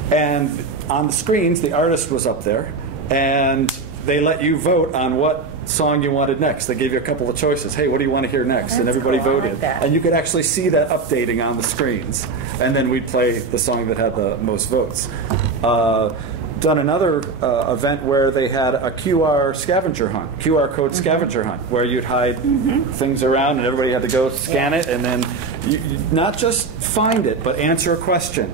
And on the screens, the artist was up there, and they let you vote on what song you wanted next. They gave you a couple of choices. Hey, what do you want to hear next? And everybody voted. Like that. And you could actually see that updating on the screens. And then we'd play the song that had the most votes. Done another event where they had a QR scavenger hunt, QR code scavenger hunt, where you'd hide things around and everybody had to go scan it, and then you not just find it, but answer a question.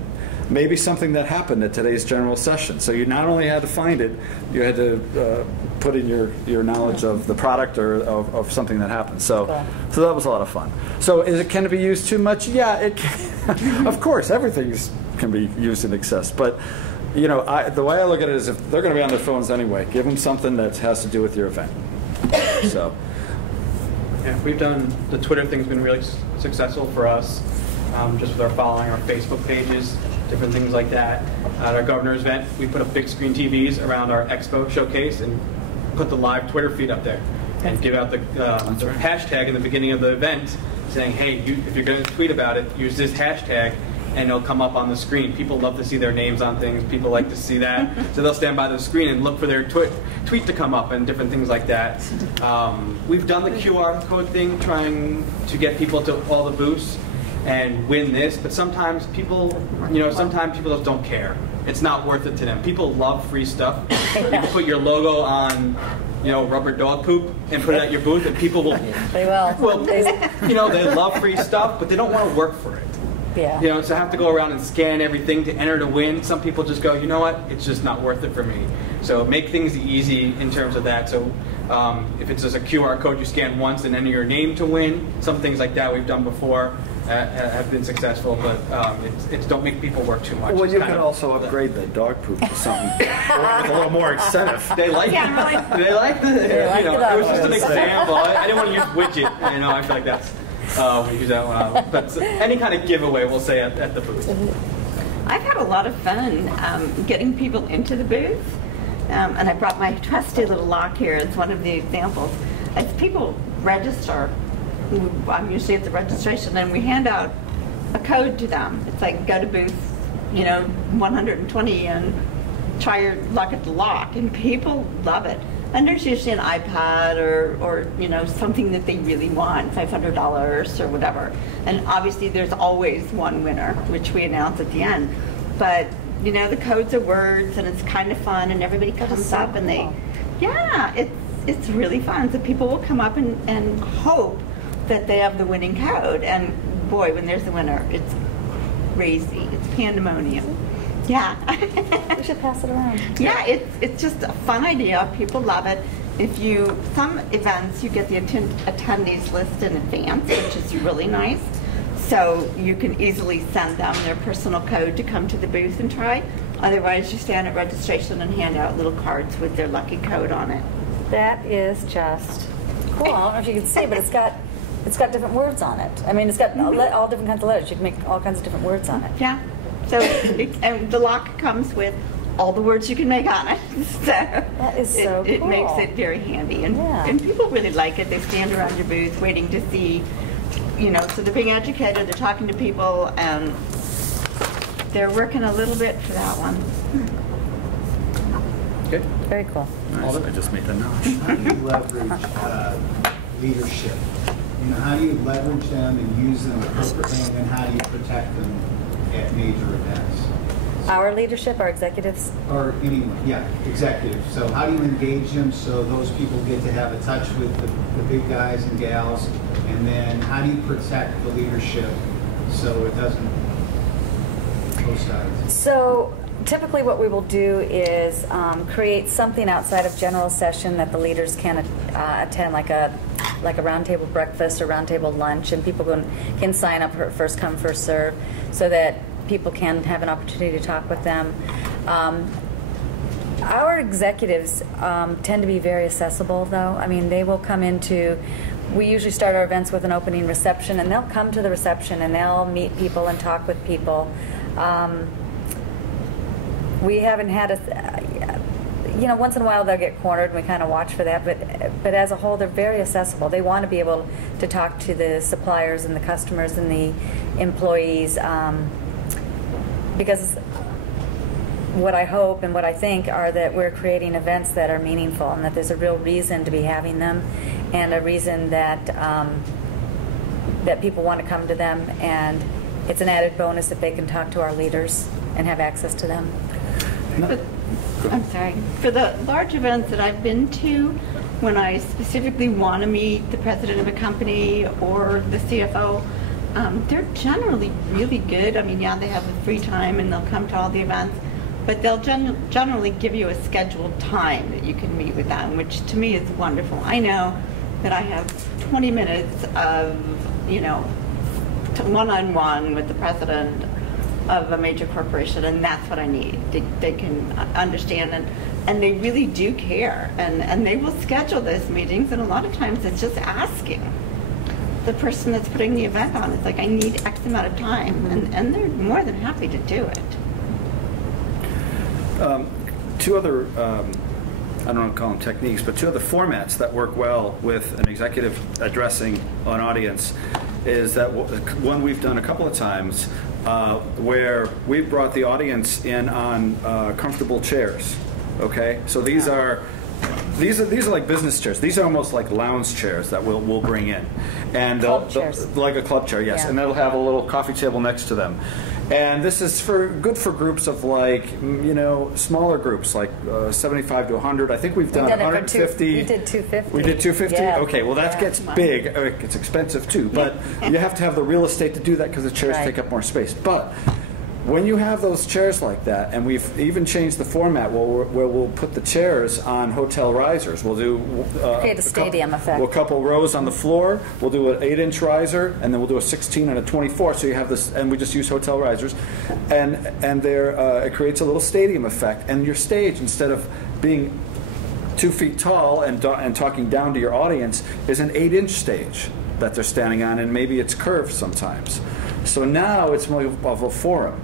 Maybe something that happened at today's general session. So you not only had to find it, you had to put in your knowledge of the product or of something that happened. So that was a lot of fun. So can it be used too much? Yeah, it can. Of course, everything can be used in excess. But the way I look at it is, if they're going to be on their phones anyway, give them something that has to do with your event. So. Yeah, we've done, the Twitter thing's been really successful for us, just with our following, our Facebook pages, different things like that. At our governor's event, we put up big screen TVs around our expo showcase and put the live Twitter feed up there, and give out the hashtag in the beginning of the event saying, hey, if you're going to tweet about it, use this hashtag, and it'll come up on the screen. People love to see their names on things. People like to see that. So they'll stand by the screen and look for their tweet to come up and different things like that. We've done the QR code thing, trying to get people to all the booths and win this, but sometimes people, just don't care. It's not worth it to them. People love free stuff. You can put your logo on, rubber dog poop and put it at your booth, and people will. They will. Well, they love free stuff, but they don't want to work for it. Yeah. You know, to have to go around and scan everything to enter to win, some people just go, you know what, it's just not worth it for me. So make things easy in terms of that. So if it's just a QR code you scan once and enter your name to win, some things like that we've done before have been successful, but it's don't make people work too much. Well, It's you kind could of- also upgrade the dog poop to something with a little more incentive. They like Yeah, it. They like the. They like You know, the it was just an dog. example. I didn't want to use widget. You know, I feel like that's we use that one. But any kind of giveaway, we'll say at the booth. I've had a lot of fun getting people into the booth, and I brought my trusty little lock here as one of the examples. As people register, I'm usually at the registration, and we hand out a code to them. It's like, go to booth, 120 and try your luck at the lock, and people love it. And there's usually an iPad or something that they really want, $500 or whatever. And obviously there's always one winner, which we announce at the end. But the codes are words, and it's kind of fun, and everybody comes up and it's really fun. So people will come up and hope that they have the winning code. And boy, when there's the winner, it's crazy. It's pandemonium. Yeah. We should pass it around. Yeah, it's just a fun idea. People love it. Some events you get the attendees list in advance, which is really nice. So you can easily send them their personal code to come to the booth and try. Otherwise, you stand at registration and hand out little cards with their lucky code on it. That is just cool. I don't know if you can see, but it's got different words on it. I mean, it's got all different kinds of letters. You can make all kinds of different words on it. Yeah. So and the lock comes with all the words you can make on it. So That is so it cool. makes it very handy, and people really like it. They stand around your booth waiting to see, so they're being educated. They're talking to people, and they're working a little bit for that one. Okay. Very cool. Nice. I just made the notch. How do you leverage leadership? How do you leverage them and use them appropriately, and then how do you protect them at major events? Our leadership, our executives. Or anyone, yeah, executives. So how do you engage them so those people get to have a touch with the big guys and gals? And then how do you protect the leadership so it doesn't post out? So typically what we will do is create something outside of general session that the leaders can attend, like a roundtable breakfast or roundtable lunch, and people can sign up for first come, first serve, so that people can have an opportunity to talk with them. Our executives tend to be very accessible, though. I mean, they will come we usually start our events with an opening reception, and they'll come to the reception and they'll meet people and talk with people. We haven't had once in a while they'll get cornered, and we kind of watch for that, but as a whole, they're very accessible. They want to be able to talk to the suppliers and the customers and the employees, because what I hope and what I think are that we're creating events that are meaningful, and that there's a real reason to be having them, and a reason that that people want to come to them, and it's an added bonus if they can talk to our leaders and have access to them. I'm sorry. For the large events that I've been to, when I specifically want to meet the president of a company or the CFO, they're generally really good. I mean, yeah, they have the free time and they'll come to all the events, but they'll generally give you a scheduled time that you can meet with them, which to me is wonderful. I know that I have 20 minutes of, one-on-one with the president of a major corporation, and that's what I need. They can understand, and they really do care, and they will schedule those meetings, and a lot of times it's just asking the person that's putting the event on. It's like, I need X amount of time, and they're more than happy to do it. Two other, I don't want to call them techniques, but two other formats that work well with an executive addressing an audience is that one we've done a couple of times where we've brought the audience in on comfortable chairs. Okay, so these are like business chairs. These are almost like lounge chairs that we'll bring in, and Club chairs. like a club chair, yes. Yeah. And they'll have a little coffee table next to them, And this is good for groups of like, smaller groups, like 75 to 100. I think we've done 150. You did 250. We did 250? Yeah. Okay, well that gets big. It's expensive too, but you have to have the real estate to do that because the chairs take up more space. But when you have those chairs like that, and we've even changed the format where we'll put the chairs on hotel risers. We'll do create a stadium effect. We'll couple rows on the floor. We'll do an 8-inch riser, and then we'll do a 16 and a 24. So you have this, and we just use hotel risers, and there it creates a little stadium effect. And your stage, instead of being 2 feet tall and talking down to your audience, is an 8-inch stage that they're standing on, and maybe it's curved sometimes. So now it's more of a forum.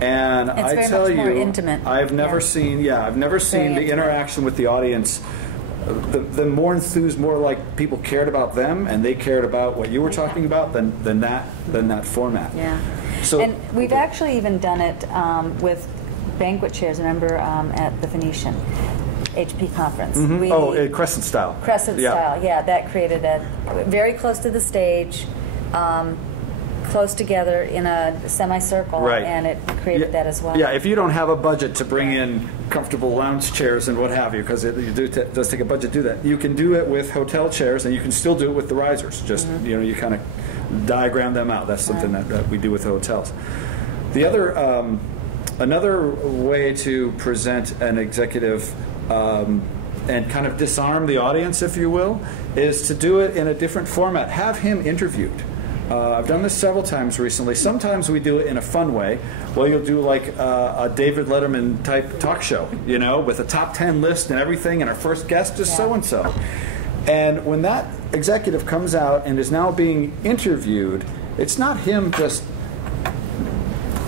And it's I tell you, more intimate. I've never seen the interaction with the audience. The more enthused, more like people cared about them, and they cared about what you were talking about than that format. Yeah. So, and we've actually even done it with banquet chairs. Remember at the Phoenician HP conference? Crescent style. Crescent style. Yeah, that created a very close to the stage. Close together in a semicircle, and it created that as well. Yeah, if you don't have a budget to bring in comfortable lounge chairs and what have you, because it does take a budget to do that, you can do it with hotel chairs, and you can still do it with the risers. Just you kind of diagram them out. That's something that we do with hotels. The other another way to present an executive and kind of disarm the audience, if you will, is to do it in a different format. Have him interviewed. I've done this several times recently. Sometimes we do it in a fun way. Well, you'll do like a David Letterman type talk show, with a top 10 list and everything, and our first guest is so-and-so. And when that executive comes out and is now being interviewed, it's not him just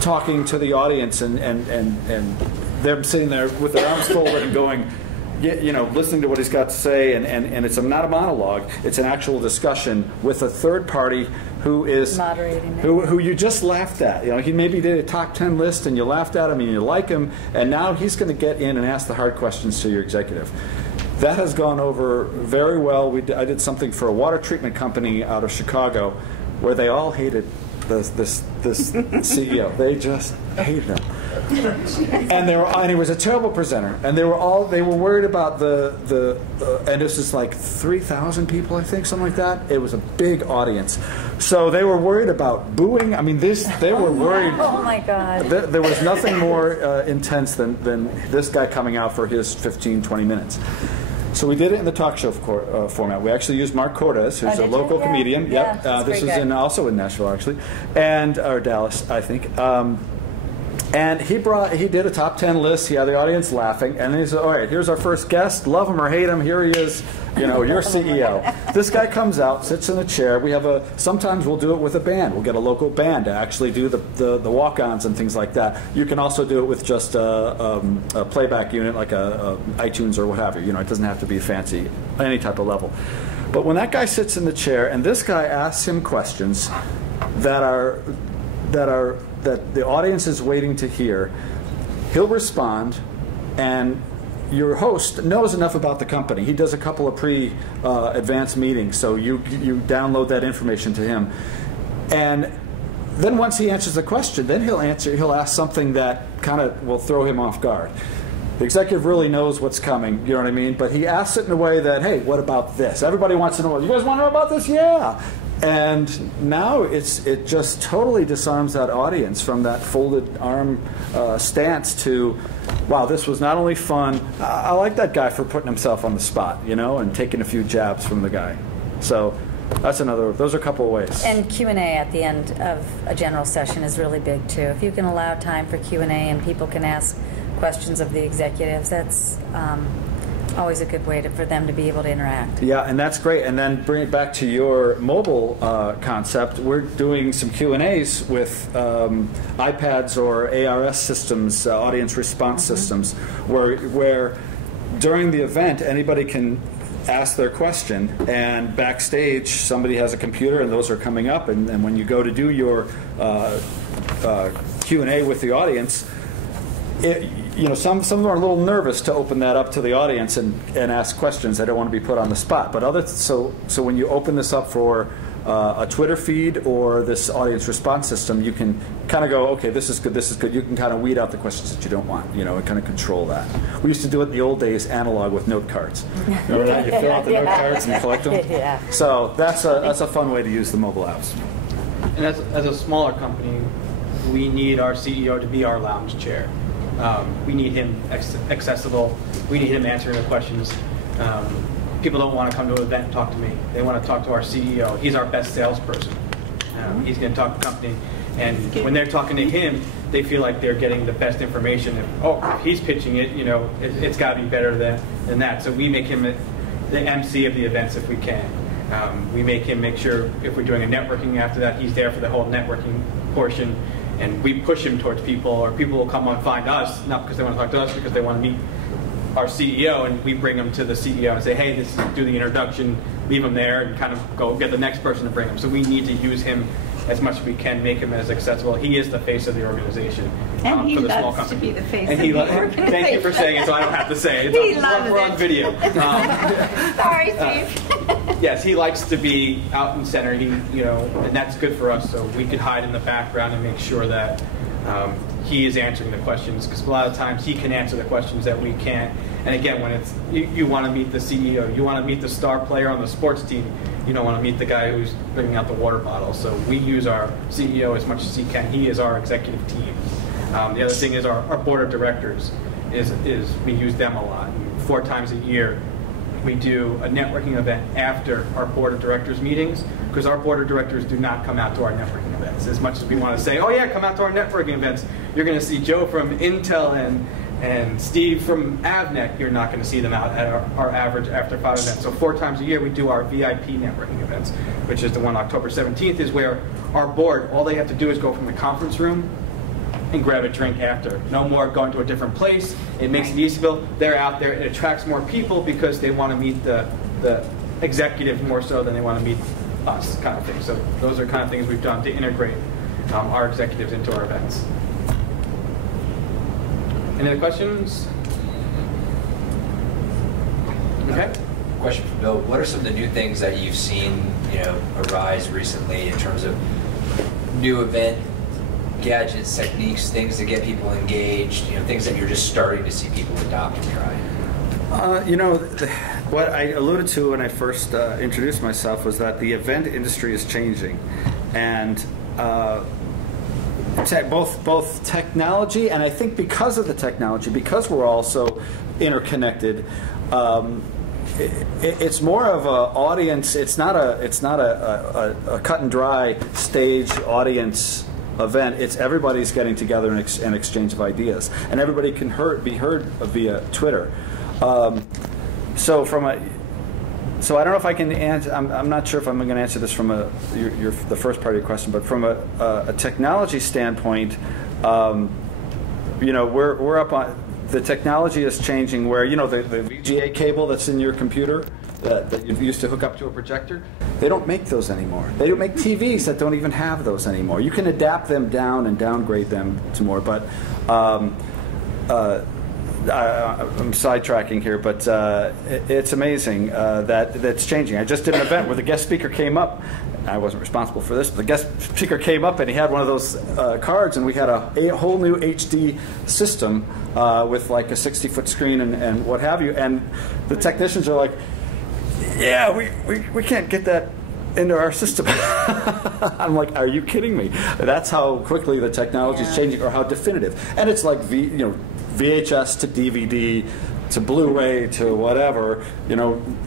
talking to the audience and them sitting there with their arms folded and going, listening to what he's got to say, and it's not a monologue. It's an actual discussion with a third party who is moderating it. who you just laughed at. He maybe did a top 10 list and you laughed at him and you like him, and now he's going to get in and ask the hard questions to your executive. That has gone over very well. I did something for a water treatment company out of Chicago where they all hated this CEO. They just hated him. And he was a terrible presenter, and they were worried about and this is like 3,000 people, I think, something like that. It was a big audience, so they were worried about booing. I mean, they were worried. Oh my God! There was nothing more intense than this guy coming out for his 15-20 minutes. So we did it in the talk show format. We actually used Mark Cortez, who's a local comedian. Yeah, this was also in Nashville, actually, or Dallas, I think. And he did a top 10 list. He had the audience laughing, and then he said, "All right, here's our first guest. Love him or hate him, here he is. Your CEO." This guy comes out, sits in a chair. Sometimes we'll do it with a band. We'll get a local band to actually do the walk-ons and things like that. You can also do it with just a playback unit, like a iTunes or what have you. It doesn't have to be fancy, any type of level. But when that guy sits in the chair and this guy asks him questions that the audience is waiting to hear, he'll respond, and your host knows enough about the company. He does a couple of advanced meetings, so you download that information to him. And then once he answers the question, then he'll ask something that kind of will throw him off guard. The executive really knows what's coming, you know what I mean? But he asks it in a way that, hey, what about this? Everybody wants to know, you guys want to know about this? Yeah. And now it just totally disarms that audience from that folded arm stance to, wow, this was not only fun, I like that guy for putting himself on the spot, and taking a few jabs from the guy. So those are a couple of ways. And Q&A at the end of a general session is really big too. If you can allow time for Q&A and people can ask questions of the executives, that's always a good way for them to be able to interact. Yeah, and that's great. And then bring it back to your mobile concept. We're doing some Q&As with iPads or ARS systems, audience response systems, where during the event anybody can ask their question, and backstage somebody has a computer and those are coming up, and when you go to do your Q&A with the audience, some of them are a little nervous to open that up to the audience and ask questions. They don't want to be put on the spot. But so when you open this up for a Twitter feed or this audience response system, you can kind of go, okay, this is good, this is good. You can kind of weed out the questions that you don't want, and kind of control that. We used to do it in the old days analog with note cards. Remember that? You fill out the note cards and you collect them? Yeah. So that's a fun way to use the mobile apps. And as a smaller company, we need our CEO to be our lounge chair. We need him accessible. We need him answering the questions. People don't want to come to an event and talk to me. They want to talk to our CEO. He's our best salesperson. He's going to talk to the company. And when they're talking to him, they feel like they're getting the best information. If he's pitching it, it's got to be better than that. So we make him the MC of the events if we can. We make him make sure if we're doing a networking after that, he's there for the whole networking portion. And we push him towards people, or people will come and find us, not because they want to talk to us, because they want to meet our CEO, and we bring them to the CEO and say, hey, do the introduction, leave him there, and kind of go get the next person to bring him. So we need to use him as much as we can, make him as accessible. He is the face of the organization. And he for the small loves company. to be the face and of the organization. Thank you for saying it, so I don't have to say it. He loves We're on it. video. Sorry, Steve. Yes, he likes to be out in center, and that's good for us. So we could hide in the background and make sure that he is answering the questions, because a lot of times he can answer the questions that we can't. And again, when it's you want to meet the CEO, you want to meet the star player on the sports team, you don't want to meet the guy who's bringing out the water bottle. So we use our CEO as much as he can. He is our executive team. The other thing is our board of directors is we use them a lot. 4 times a year, we do a networking event after our board of directors meetings, because our board of directors do not come out to our networking events. As much as we want to say, oh yeah, come out to our networking events, you're going to see Joe from Intel and Steve from Avnet. You're not going to see them out at our average after 5 events. So 4 times a year we do our VIP networking events, which is the one October 17th, is where our board, all they have to do is go from the conference room and grab a drink after. No more going to a different place. It makes it easy. They're out there. It attracts more people because they want to meet the executive more so than they want to meet us, kind of thing. So those are kind of things we've done to integrate our executives into our events. Any other questions? Okay. Question for Bill. What are some of the new things that you've seen, arise recently in terms of new event gadgets, techniques, things to get people engaged, things that you're just starting to see people adopt and try? What I alluded to when I first introduced myself was that the event industry is changing, and both technology, and I think because of the technology, because we're all so interconnected, it's more of an audience. It's not a cut and dry stage audience event. It's everybody's getting together and exchange of ideas, and everybody can be heard via Twitter. So I don't know if I can answer. I'm not sure if I'm going to answer this from the first part of your question, but from a technology standpoint, we're up on. The technology is changing where, the VGA cable that's in your computer that you used to hook up to a projector, they don't make those anymore. They don't make TVs that don't even have those anymore. You can adapt them down and downgrade them to more, but I'm sidetracking here, but it's amazing that's changing. I just did an event where the guest speaker came up. I wasn't responsible for this, but the guest speaker came up and he had one of those cards, and we had a whole new HD system with like a 60-foot screen and what have you. And the technicians are like, yeah, we can't get that into our system. I'm like, are you kidding me? That's how quickly the technology is changing, or how definitive. And it's like VHS to DVD to Blu-ray to whatever.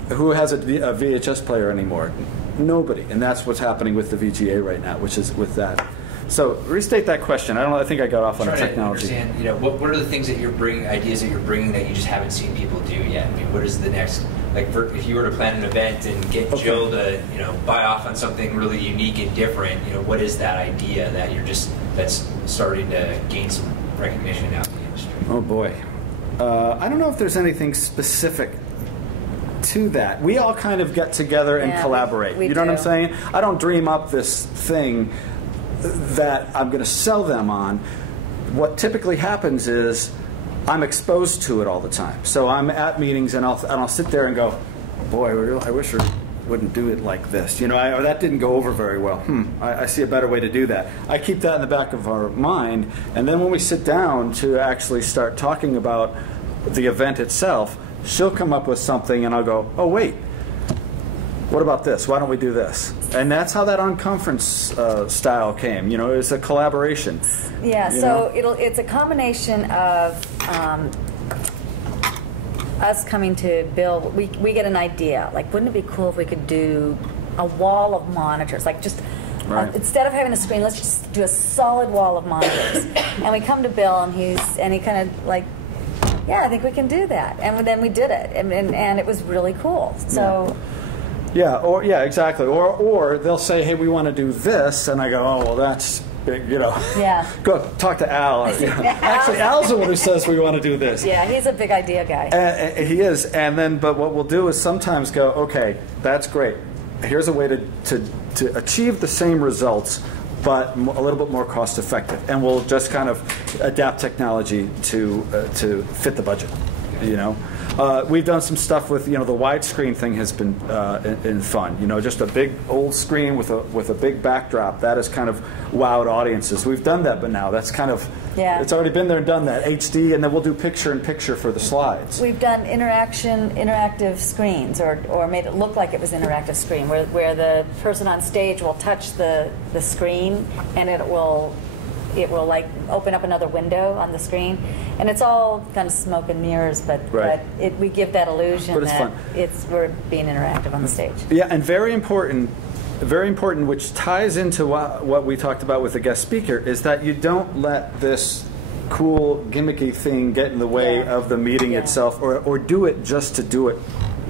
Who has a VHS player anymore? Nobody. And that's what's happening with the VGA right now, which is with that. So restate that question. I think I got off on a technology. To understand, what are the things that you're bringing, ideas that you're bringing that you just haven't seen people do yet? I mean, what is the next, if you were to plan an event and get Jill to, buy off on something really unique and different, what is that idea that that's starting to gain some recognition out in the industry? Oh boy. I don't know if there's anything specific to that. We all kind of get together and collaborate. We you know do. what I'm saying? I don't dream up this thing that I'm going to sell them on. What typically happens is I'm exposed to it all the time. So I'm at meetings and I'll sit there and go, boy, I wish wouldn't do it like this. You know, or that didn't go over very well. I see a better way to do that. I keep that in the back of our mind, and then when we sit down to actually start talking about the event itself, she'll come up with something, and I'll go, oh wait, what about this? Why don't we do this? And that's how that unconference style came. You know, it's a collaboration. Yeah, so it's a combination of us coming to Bill. We get an idea. Like, wouldn't it be cool if we could do a wall of monitors? Like, just instead of having a screen, let's just do a solid wall of monitors. And we come to Bill, and he kind of like, yeah, I think we can do that. And then we did it, and it was really cool. So. Yeah, exactly. Or they'll say, hey, we want to do this, and I go, oh, well, that's big, you know. Yeah. Go talk to Al. Actually, Al's the one who says we want to do this. Yeah, he's a big idea guy. He is. And then, but what we'll do is sometimes go, okay, that's great. Here's a way to achieve the same results, but a little bit more cost effective. And we'll just kind of adapt technology to fit the budget, you know. We've done some stuff with, you know, the widescreen thing has been in fun. You know, just a big old screen with a big backdrop. That has kind of wowed audiences. We've done that, but now that's kind of, it's already been there and done that. HD, and then we'll do picture-in-picture for the slides. We've done interactive screens, or made it look like it was interactive screen, where the person on stage will touch the screen, and it will like open up another window on the screen, and it's all kind of smoke and mirrors, but we give that illusion that we're being interactive on the stage. Yeah, and very important, which ties into what we talked about with the guest speaker, is that you don't let this cool gimmicky thing get in the way of the meeting itself, or do it just to do it,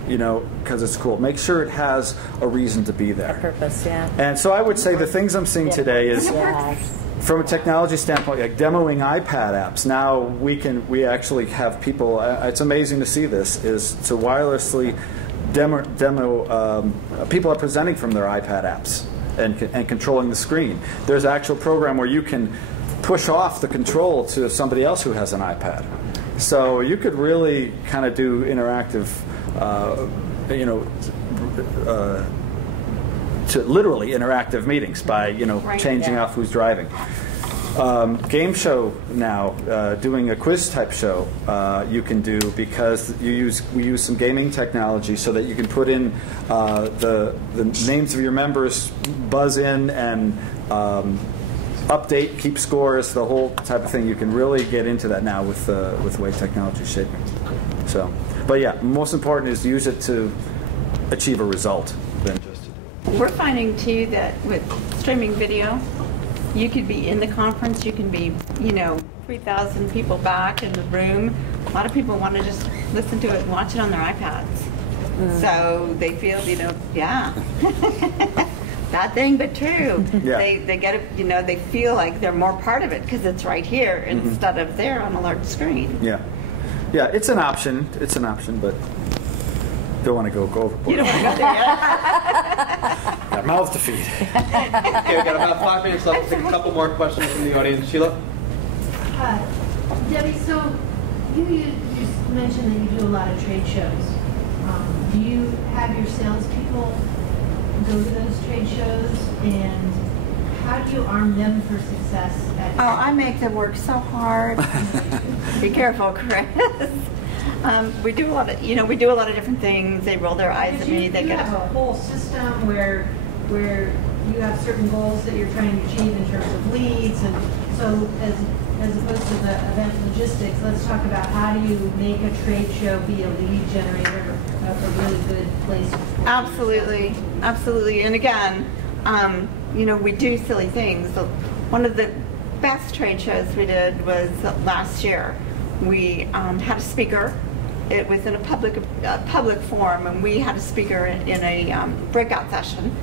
you know, because it's cool. Make sure it has a reason to be there. A purpose, yeah. And so I would say the things I'm seeing today is, from a technology standpoint, like demoing iPad apps. Now we actually have people. It's amazing to see this. Is to wirelessly demo. People are presenting from their iPad apps and controlling the screen. There's an actual program where you can push off the control to somebody else who has an iPad. So you could really kind of do interactive, you know. To literally interactive meetings by, you know, changing off who's driving. Game show now, doing a quiz type show, you can do, because we use some gaming technology so that you can put in the names of your members, buzz in, and update, keep scores, the whole type of thing. You can really get into that now with the way technology is shaping. So, but yeah, most important is to use it to achieve a result than just. We're finding too that with streaming video, you could be in the conference, you can be, you know, 3,000 people back in the room. A lot of people want to just listen to it and watch it on their iPads. So they feel, you know, bad thing, but true. They get it, you know, they feel like they're more part of it because it's right here instead of there on a large screen. Yeah, it's an option. It's an option, but. Don't want to go overboard. You don't want to go there yet? Got mouth to feed. Okay, we've got about 5 minutes left. We'll take a couple more questions from the audience. Sheila? Debbie, so you just mentioned that you do a lot of trade shows. Do you have your salespeople go to those trade shows, and how do you arm them for success? I make them work so hard. Be careful, Chris. We do a lot of, you know, different things. They roll their eyes at me. They have a whole system where you have certain goals that you're trying to achieve in terms of leads, and so as opposed to the event logistics, let's talk about how do you make a trade show be a lead generator, a really good place. Absolutely, and again, you know, we do silly things. So one of the best trade shows we did was last year. We had a speaker. It was in a public forum, and we had a speaker in a breakout session.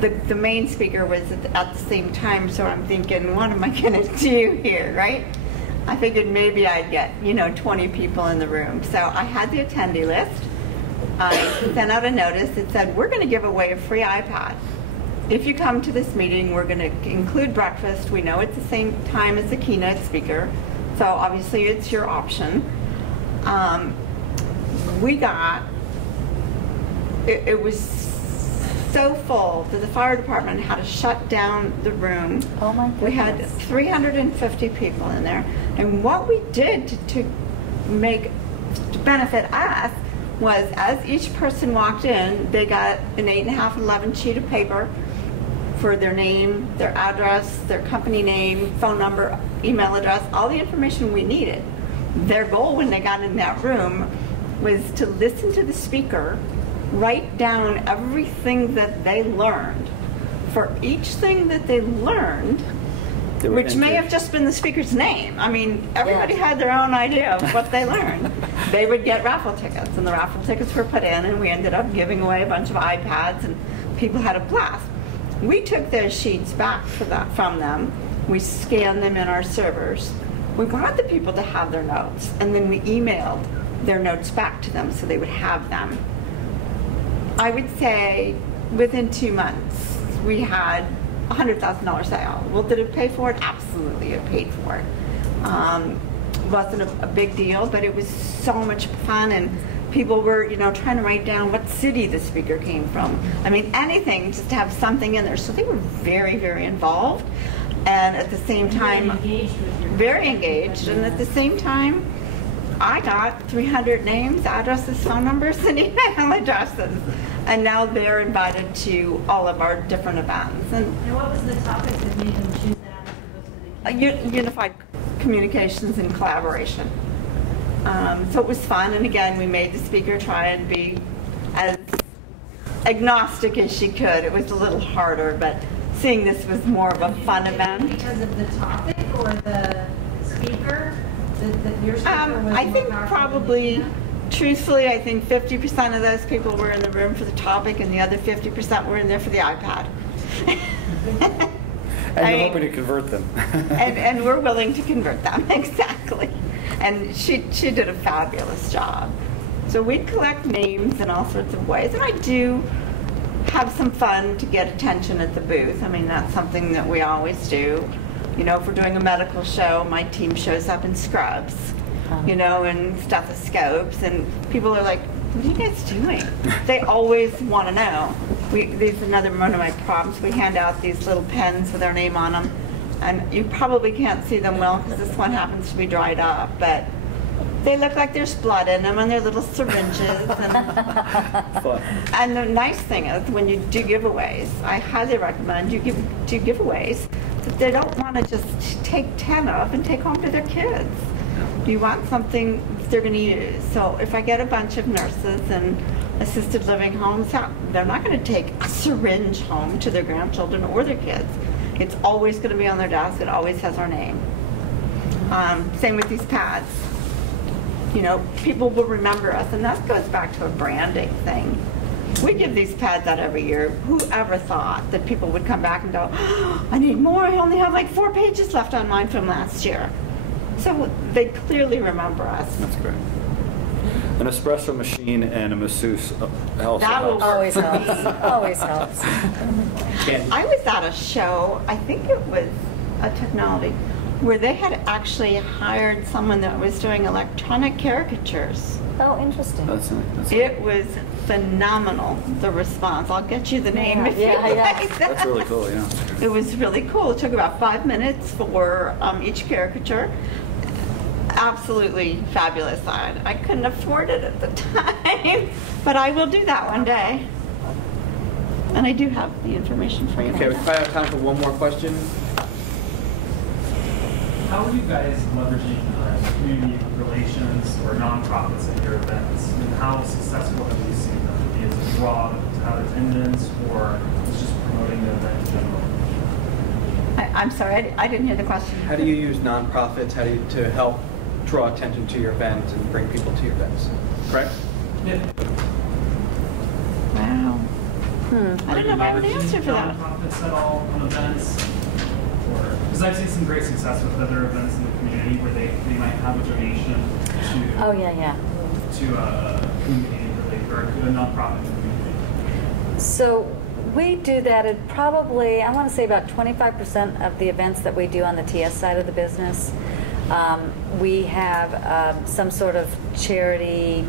The main speaker was at the same time, so I'm thinking, what am I going to do here, right? I figured maybe I'd get, you know, 20 people in the room. So I had the attendee list. I sent out a notice that said, we're going to give away a free iPad. If you come to this meeting, we're going to include breakfast. We know it's the same time as the keynote speaker, so obviously it's your option. We got it was so full that the fire department had to shut down the room. Oh my goodness. We had 350 people in there. And what we did to benefit us was, as each person walked in, they got an 8.5 and 11 sheet of paper for their name, their address, their company name, phone number, email address, all the information we needed. Their goal when they got in that room was to listen to the speaker, write down everything that they learned. For each thing that they learned, which may have just been the speaker's name. I mean, everybody had their own idea of what they learned. They would get raffle tickets, and the raffle tickets were put in, and we ended up giving away a bunch of iPads, and people had a blast. We took those sheets back from them. We scanned them in our servers. We wanted the people to have their notes, and then we emailed their notes back to them so they would have them. I would say within 2 months, we had a $100,000 sale. Well, did it pay for it? Absolutely, it paid for it. Wasn't a big deal, but it was so much fun, and people were, trying to write down what city the speaker came from. I mean, anything just to have something in there. So they were very, very involved, and at the same time, very engaged. And at the same time, I got 300 names, addresses, phone numbers, and email addresses. And now they're invited to all of our different events. And what was the topic that made them choose that as opposed to the unified communications and collaboration. So it was fun, and again, we made the speaker try and be as agnostic as she could. It was a little harder, but seeing this was more of a fun event. Because of the topic or the speaker? That your speaker was I think probably, truthfully, I think 50% of those people were in the room for the topic, and the other 50% were in there for the iPad. And you're hoping to convert them. and we're willing to convert them, exactly. And she did a fabulous job. So we collect names in all sorts of ways, and I do have some fun to get attention at the booth. I mean, that's something that we always do. If we're doing a medical show, my team shows up in scrubs, and stethoscopes, and people are like, what are you guys doing? They always want to know. This is another one of my problems. We hand out these little pens with our name on them, and you probably can't see them well because this one happens to be dried up, but they look like there's blood in them, and they're little syringes. And the nice thing is, when you do giveaways, I highly recommend you do giveaways that they don't want to just take 10 of and take home to their kids. You want something they're going to use. So if I get a bunch of nurses and assisted living homes, they're not going to take a syringe home to their grandchildren or their kids. It's always going to be on their desk. It always has our name. Same with these pads. People will remember us, and that goes back to a branding thing. We give these pads out every year. Whoever thought that people would come back and go, oh, I need more. I only have like 4 pages left on mine from last year. So they clearly remember us. That's great. An espresso machine and a masseuse helps. That will always helps. Always helps. I was at a show, I think it was a technology, where they had actually hired someone that was doing electronic caricatures. Oh, interesting. It was phenomenal, the response. I'll get you the name if you like. That's really cool, yeah. It was really cool. It took about 5 minutes for each caricature. Absolutely fabulous. I couldn't afford it at the time, but I will do that one day. And I do have the information for you. Okay, we probably have time for one more question. How are you guys leveraging community relations or nonprofits at your events? And how successful have you seen them? Is it draw to have attendance, or it's just promoting the event in general? I'm sorry, I didn't hear the question. How do you use nonprofits to help draw attention to your event and bring people to your events? Correct? Yeah. Wow. I don't know if I have an Leveraging answer for that. nonprofits at all on events? Because I've seen some great success with other events in the community where they might have a donation to to a community relief or a nonprofit community. So we do that at probably, I want to say about 25% of the events that we do on the TS side of the business. We have some sort of charity,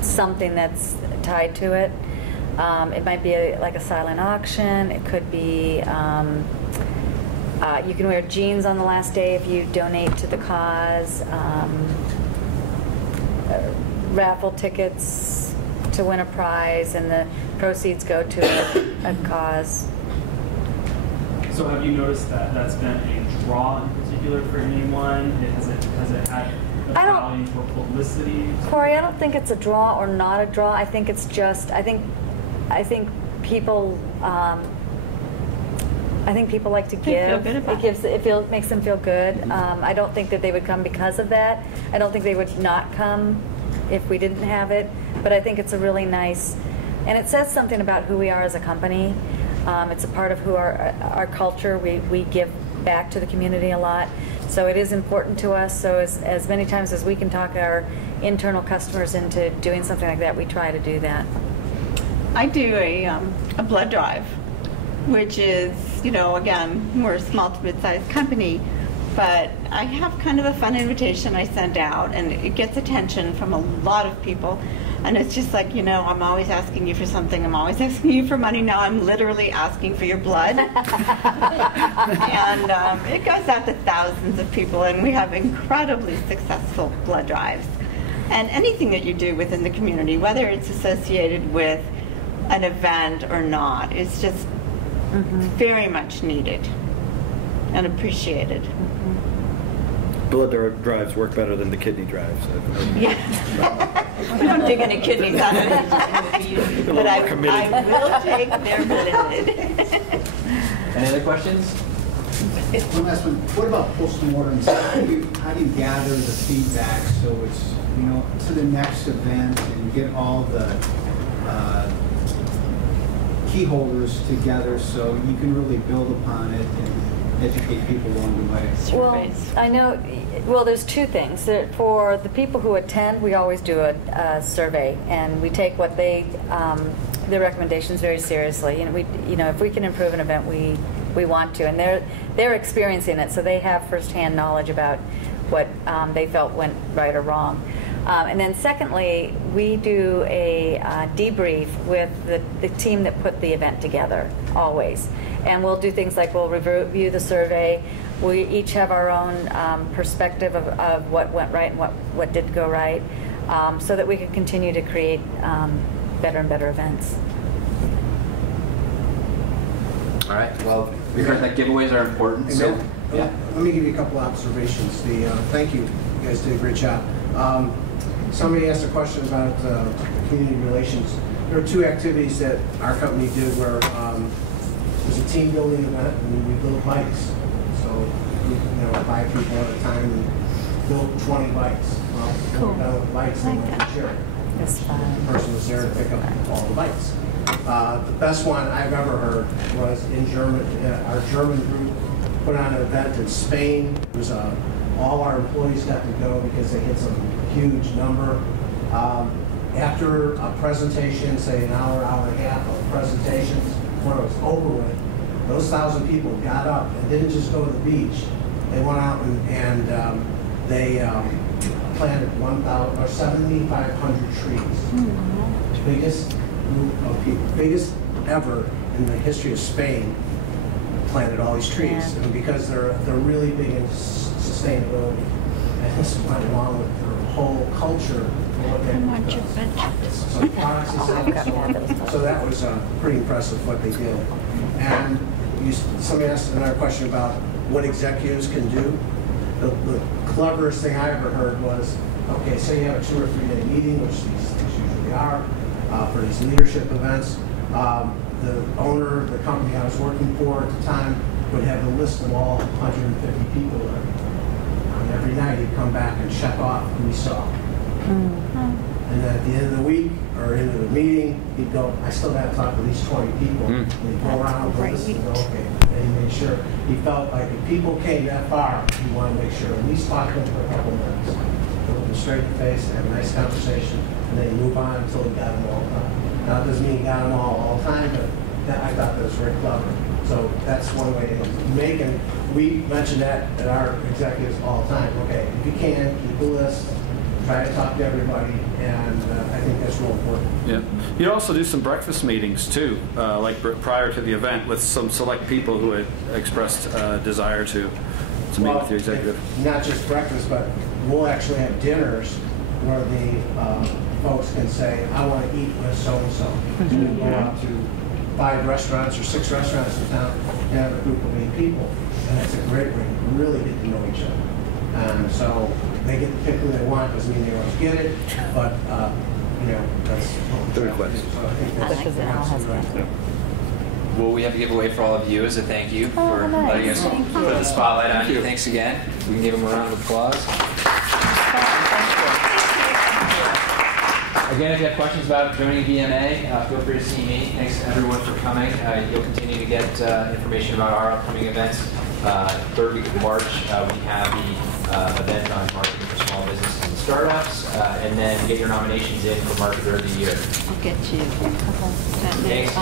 something that's tied to it. It might be like a silent auction. It could be, you can wear jeans on the last day if you donate to the cause. Raffle tickets to win a prize, and the proceeds go to a cause. So have you noticed that that's been a draw in particular for anyone? Has it had a value for publicity? Corey, I don't think it's a draw or not a draw. I think it's just, I think people, like to give. It makes them feel good. I don't think that they would come because of that. I don't think they would not come if we didn't have it. But I think it's a really nice, and it says something about who we are as a company. It's a part of who our culture. We give back to the community a lot. So it is important to us. So as many times as we can talk our internal customers into doing something like that, we try to do that. I do a blood drive, which is, again, we're a small to mid-sized company, but I have kind of a fun invitation I send out, and it gets attention from a lot of people. And it's just like, I'm always asking you for something. I'm always asking you for money. Now I'm literally asking for your blood. And it goes out to thousands of people, and we have incredibly successful blood drives. And anything that you do within the community, whether it's associated with an event or not, is just very much needed and appreciated. Blood drives work better than the kidney drives. Yeah. We don't take any kidneys out of it. But I will take their blood. Any other questions? One last one. What about postmortems? How do you gather the feedback so it's, to the next event and get all the key holders together so you can really build upon it and educate people along the way? Well, I know, there's two things. For the people who attend, we always do a survey, and we take what their recommendations very seriously. If we can improve an event, we want to, and they're experiencing it, so they have firsthand knowledge about what they felt went right or wrong. And then secondly, we do a debrief with the team that put the event together, always. And we'll do things like we'll review the survey. We each have our own perspective of what went right and what did go right, so that we can continue to create better and better events. All right. Well, we heard that giveaways are important. So, yeah. Let me give you a couple observations. Thank you. You guys did a great job. Somebody asked a question about community relations. There were two activities that our company did where it was a team building event, and we built bikes. So we 5 people at a time and built 20 bikes. Well, cool. We done with bikes, and we share it. That's fun. The person was there to pick up all the bikes. The best one I've ever heard was in Germany. Our German group put on an event in Spain. It was all our employees got to go because they hit some huge number. After a presentation, say an hour and a half of presentations, when it was over with, those 1,000 people got up and didn't just go to the beach. They went out and they planted 7,500 trees. Biggest group of people, biggest ever in the history of Spain, planted all these trees. And because they're really big in sustainability, and this went along with their whole culture. So products and so that was pretty impressive what they did. And somebody asked another question about what executives can do. The cleverest thing I ever heard was, okay, say you have a 2 or 3 day meeting, which these usually are, for these leadership events. The owner of the company I was working for at the time would have a list of all 150 people there. And every night he'd come back and check off who he saw. And then at the end of the week, or end of the meeting, he'd go, I still got to talk to these 20 people. And he'd go around and listen and go, okay. And he made sure, he felt like if people came that far, he wanted to make sure at least talk to them for a couple minutes. Look them straight in the face, have a nice conversation, and then move on until he got them all done. Now, it doesn't mean he got them all the time, but I thought that was very clever. So that's one way to make, and we mention that at our executives all the time. Okay, if you can, keep a list, try to talk to everybody, and I think that's real important. Yeah. You'd also do some breakfast meetings too, like prior to the event with some select people who had expressed desire to meet with the executive. Not just breakfast, but we'll actually have dinners where the folks can say, I want to eat with so-and-so. So we'll go out to 5 restaurants or 6 restaurants in town and have a group of 8 people. And that's a great way to really get to know each other. So they get to pick who they want, doesn't mean they always get it, but you know, that's what we're trying to do. So I think that's Yeah. Well, we have a giveaway for all of you as a thank you for letting us put the spotlight on you. Thanks again. We can give them a round of applause. Again, if you have questions about joining VMA, feel free to see me. Thanks everyone for coming. You'll continue to get information about our upcoming events. 3rd week of March, we have the event on marketing for small businesses and startups, and then get your nominations in for Marketer of the Year. I'll get you. Thanks.